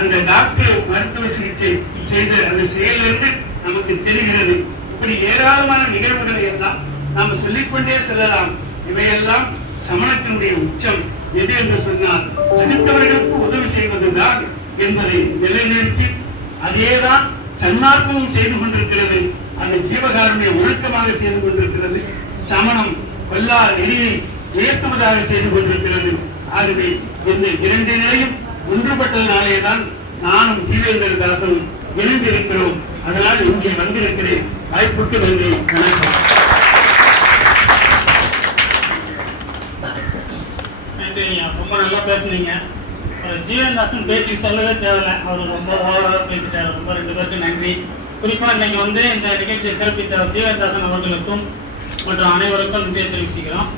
அந்த டாக்டர் மருத்துவ சிகிச்சை செய்த அந்த செயலிருந்து நமக்கு தெரிகிறது. இப்படி ஏராளமான நிகழ்வுகளை எல்லாம் நாம் சொல்லிக்கொண்டே செல்லலாம். இவையெல்லாம் சமணத்தினுடைய உச்சம் எது என்று சொன்னால் அடுத்தவர்களுக்கு உதவி செய்வதுதான் என்பதை நிலைநிறுத்தி, அதேதான் சன்மார்க்கமும் செய்து கொண்டிருக்கிறது. அந்த ஜீவகாருண்ய ஒழுக்கமாக செய்து கொண்டிருக்கிறது. சமணம் கொல்லா நெறியை உயர்த்துவதாக செய்து கொண்டிருக்கிறது. ஆகவே இந்த 2 நிலையும் ஒன்றுபட்டதனாலே தான் நானும் ஜீவேந்திர தாசனும் இணைந்திருக்கிறோம். அதனால் இங்கே வந்திருக்கிறேன். வாய்ப்புக்கு நன்றி, வணக்கம். ரொம்ப நல்லா பேசுனீங்க. ஜீவேந்திர தாசன் பேச்சு சொல்லவே தேவையில்லை, அவர் ரொம்ப ஓவராக பேசிட்டார். ரொம்ப 2 பேருக்கு நன்றி. குறிப்பாக இன்னைக்கு இந்த நிகழ்ச்சியை சிறப்பித்த ஜீவேந்திர தாசன் அவர்களுக்கும் மற்றும் அனைவருக்கும் நன்றியை தெரிவிச்சுக்கிறோம்.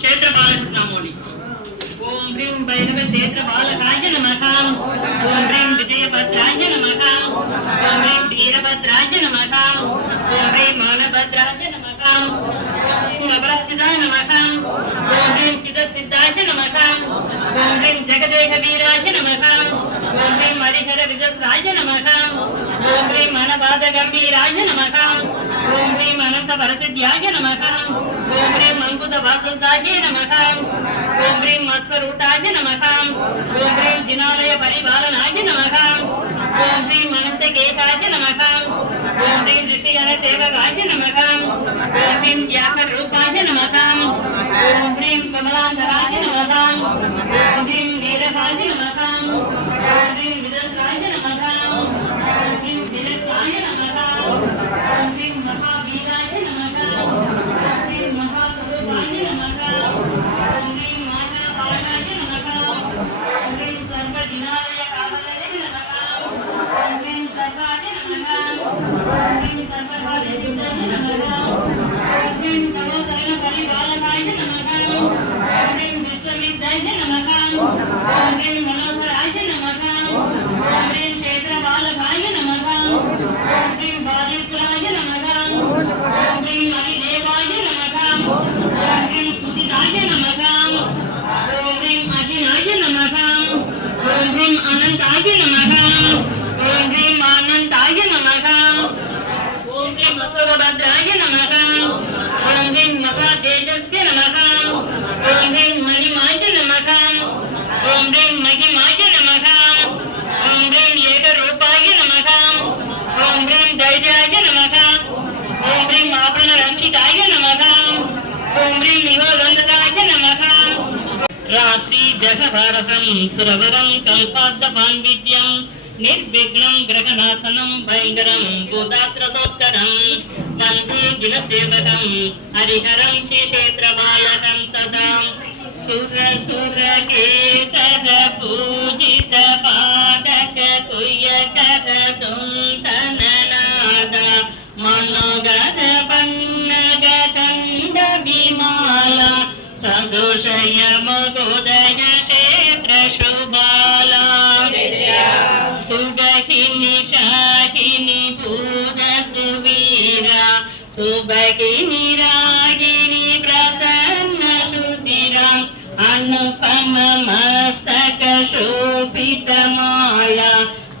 क्षेत्रपालनामोनि ओम ह्रीं भैरव क्षेत्रपालकाय नमः ओम ह्रीं विजयभद्राय नमः ओम ह्रीं वीरभद्राय नमः ओम ह्रीं मानभद्राय नमः ओम अभरचिदाय नमः ओम ह्रीं सिद्धसिद्धाय नमः ओम ह्रीं जगदेकवीराय नमः ओम ह्रीं हरिहर विजयराय नमः ओम ह्रीं मनपादगंभीराय नमः ओम ह्रीं अनंत वरसिद्ध्याय नमः ओम ह्रीं मंकुत वासुदाय नमः ओम ह्रीं मस्वरूटाय नमः ओम ह्रीं जिनालय परिपालनाय नमः ओम ह्रीं अनंत केकाय नमः ओम ह्रीं ऋषिगण सेवकाय नमः ओम ह्रीं व्याकर रूपाय नमः ओम ह्रीं कमलाधराय नमः ओम ह्रीं वीरभाय नमः ओम ह्रीं विदस्राय नमः ओम ह्रीं विरसाय नमः ओम ह्रीं महावीराय नमः ओम ह्रीं महास्वरूपाय नमः ओम ह्रीं महापालाय नमः ओम ह्रीं सर्वदिनालय कामलये नमः ओम ह्रीं सर्वाय नमः ओम ह्रीं सर्वभावे आनंदाय नमः ओम ह्रीं आनंदाय नमः ओम ह्रीं असुरभद्राय नमः ओम ह्रीं महातेजस्य नमः ओम ह्रीं मणिमाय नमः ओम ह्रीं महिमाय नमः ओम ह्रीं एकरूपाय नमः ओम ह्रीं धैर्याय नमः ओम ह्रीं आभरणरक्षिताय नमः ओम ह्रीं निहोदण्डकाय नमः रात्रि जगभारतं सुरवरं कल्पाद्दपान्विद्यं निर्विघ्नं ग्रहनाशनं भयङ्करं भूतात्रसोत्तरं वन्दे जिनसेवकं हरिहरं श्रीक्षेत्रबालकं सदा सुरसुरकेसर पूजित पादक तुयकर तुन्दननाद मनोगर पन्नग दण्ड विमाला सदोषय महोदय क्षेत्र शुभाला सुबहिनी शाहिनी भूत सुवीरा सुबहिनी रागिनी प्रसन्न शुद्धिरा अनुपम मस्तक शोभित माला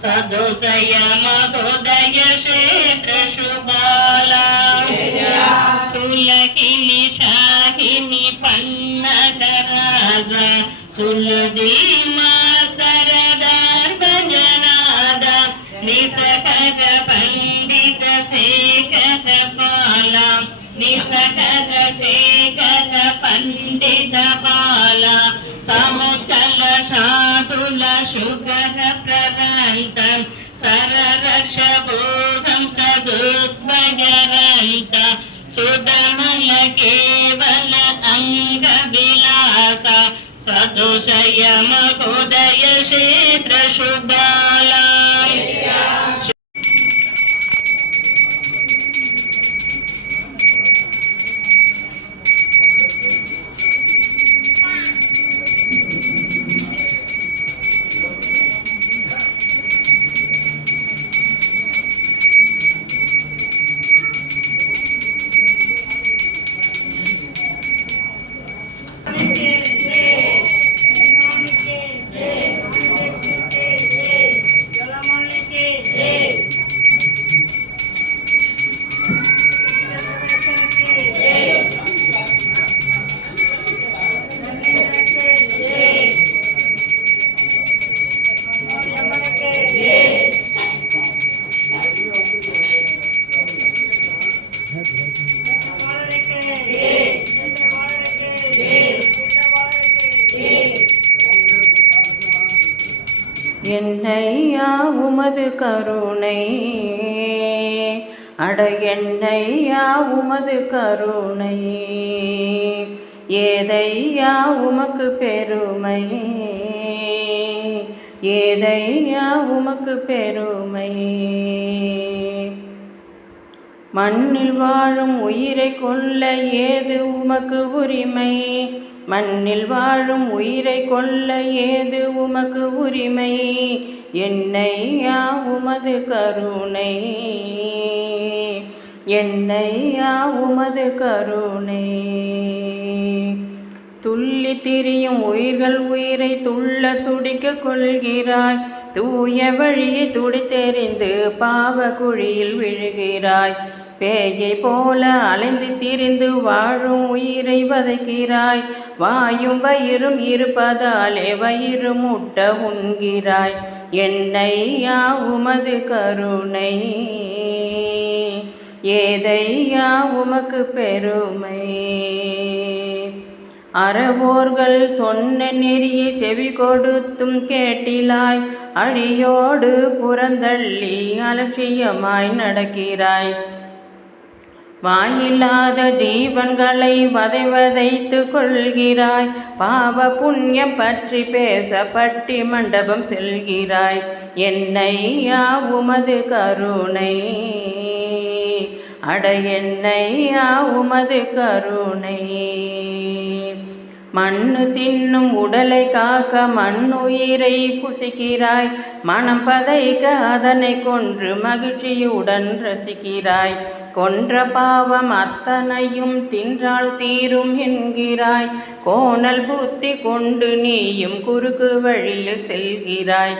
सदोषय महोदय क्षेत्र शुभाला सुलहिनी शाहिनी पन्नगराज सुलदी मास्तर दर्भजनाद निसकर पंडित शेखर पाला निसकर शेखर पंडित पाला समुद्र शातुल शुगर प्रदंत सररक्ष बोधं सदुद्भयरन्त सुदमन केवल अंग विलास सदोषय महोदय क्षेत्र शुभाला என்னையா உமது கருணை அட என்னையா உமது கருணை ஏதையா உமக்கு பெருமை ஏதையா உமக்கு பெருமை மண்ணில் வாழும் உயிரை கொல்ல ஏது உமக்கு உரிமை மண்ணில் வாழும் உயிரை கொல்ல ஏது உமக்கு உரிமை என்னையா உமது கருணை என்னையா உமது கருணை துள்ளி திரியும் உயிர்கள் உயிரை துள்ள துடிக்க கொள்கிறாய் தூய வழியை துடித்தெறிந்து பாவ குழியில் விழுகிறாய் பேயை போல அலைந்து திரிந்து வாழும் உயிரை வதைக்கிறாய் வாயும் வயிறும் இருப்பதாலே வயிறு முட்ட உண்கிறாய் என்னையா உமது கருணை ஏதையா உமக்கு பெருமை அறவோர்கள் சொன்ன நெறியை செவி கொடுத்தும் கேட்டிலாய் அடியோடு புறந்தள்ளி அலட்சியமாய் நடக்கிறாய் வாயில்லாத ஜீவன்களை வதைத்து கொள்கிறாய் பாவ புண்ணியம் பற்றி பேச பட்டி மண்டபம் செல்கிறாய் என்னையா உமது கருணை அட என்னையா உமது கருணை மண்ணு தின்னும் உடலை காக்க மண்ணுயிரை புசிக்கிறாய். மனம் பதைக்க அதனை கொன்று மகிழ்ச்சியுடன் ரசிக்கிறாய். கொன்ற பாவம் அத்தனையும் தின்றால் தீரும் என்கிறாய். கோணல் புத்தி கொண்டு நீயும் குறுக்கு வழியில் செல்கிறாய்.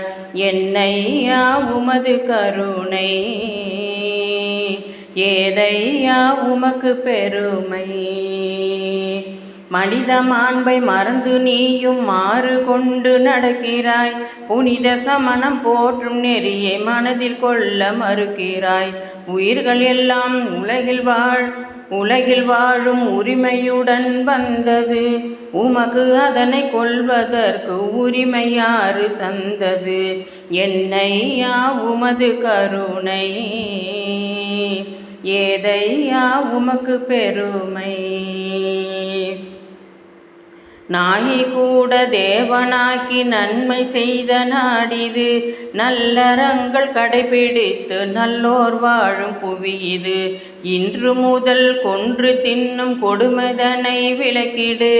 என்னையா உமது கருணை, ஏதையா உமக்கு பெருமை. மனித மாண்பை மறந்து நீயும் மாறு கொண்டு நடக்கிறாய். புனித சமணம் போற்றும் நெறியை மனதில் கொள்ள மறுக்கிறாய். உயிர்கள் எல்லாம் உலகில் வாழும் உரிமையுடன் வந்தது. உமக்கு அதனை கொள்வதற்கு உரிமை யாரு தந்தது? என்னையா உமது கருணை, ஏதையா உமக்கு பெருமை. நாயை கூட தேவனாக்கி நன்மை செய்த நாடிது. நல்லறங்கள் கடைபிடித்து நல்லோர் வாழும் புவி இது. இன்று முதல் கொன்று தின்னும் கொடுமைதனை விலக்கிடு.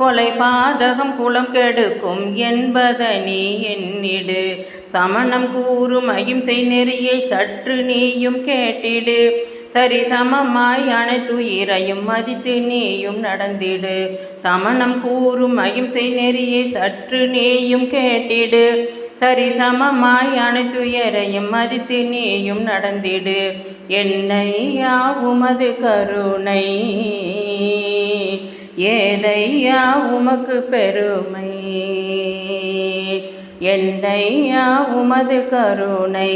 கொலை பாதகம் குலம் கெடுக்கும் என்பதனி எண்ணிடு. சமணம் கூறும் அகிம்சை நெறியை சற்று நீயும் கேட்டிடு. சரி சமமாய் அனைத்துயிரையும் மதித்து நீயும் நடந்திடு. சமணம் கூறும் அகிம்சை நெறியை சற்று நீயும் கேட்டிடு. சரி சமமாய் அனைத்துயரையும் மதித்து நீயும் நடந்திடு. என்னையா உமது கருணை, ஏதையா உமக்கு பெருமை. என்னையா உமது கருணை,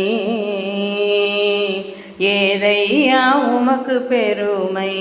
ஏதையா உமக்கு பெருமை.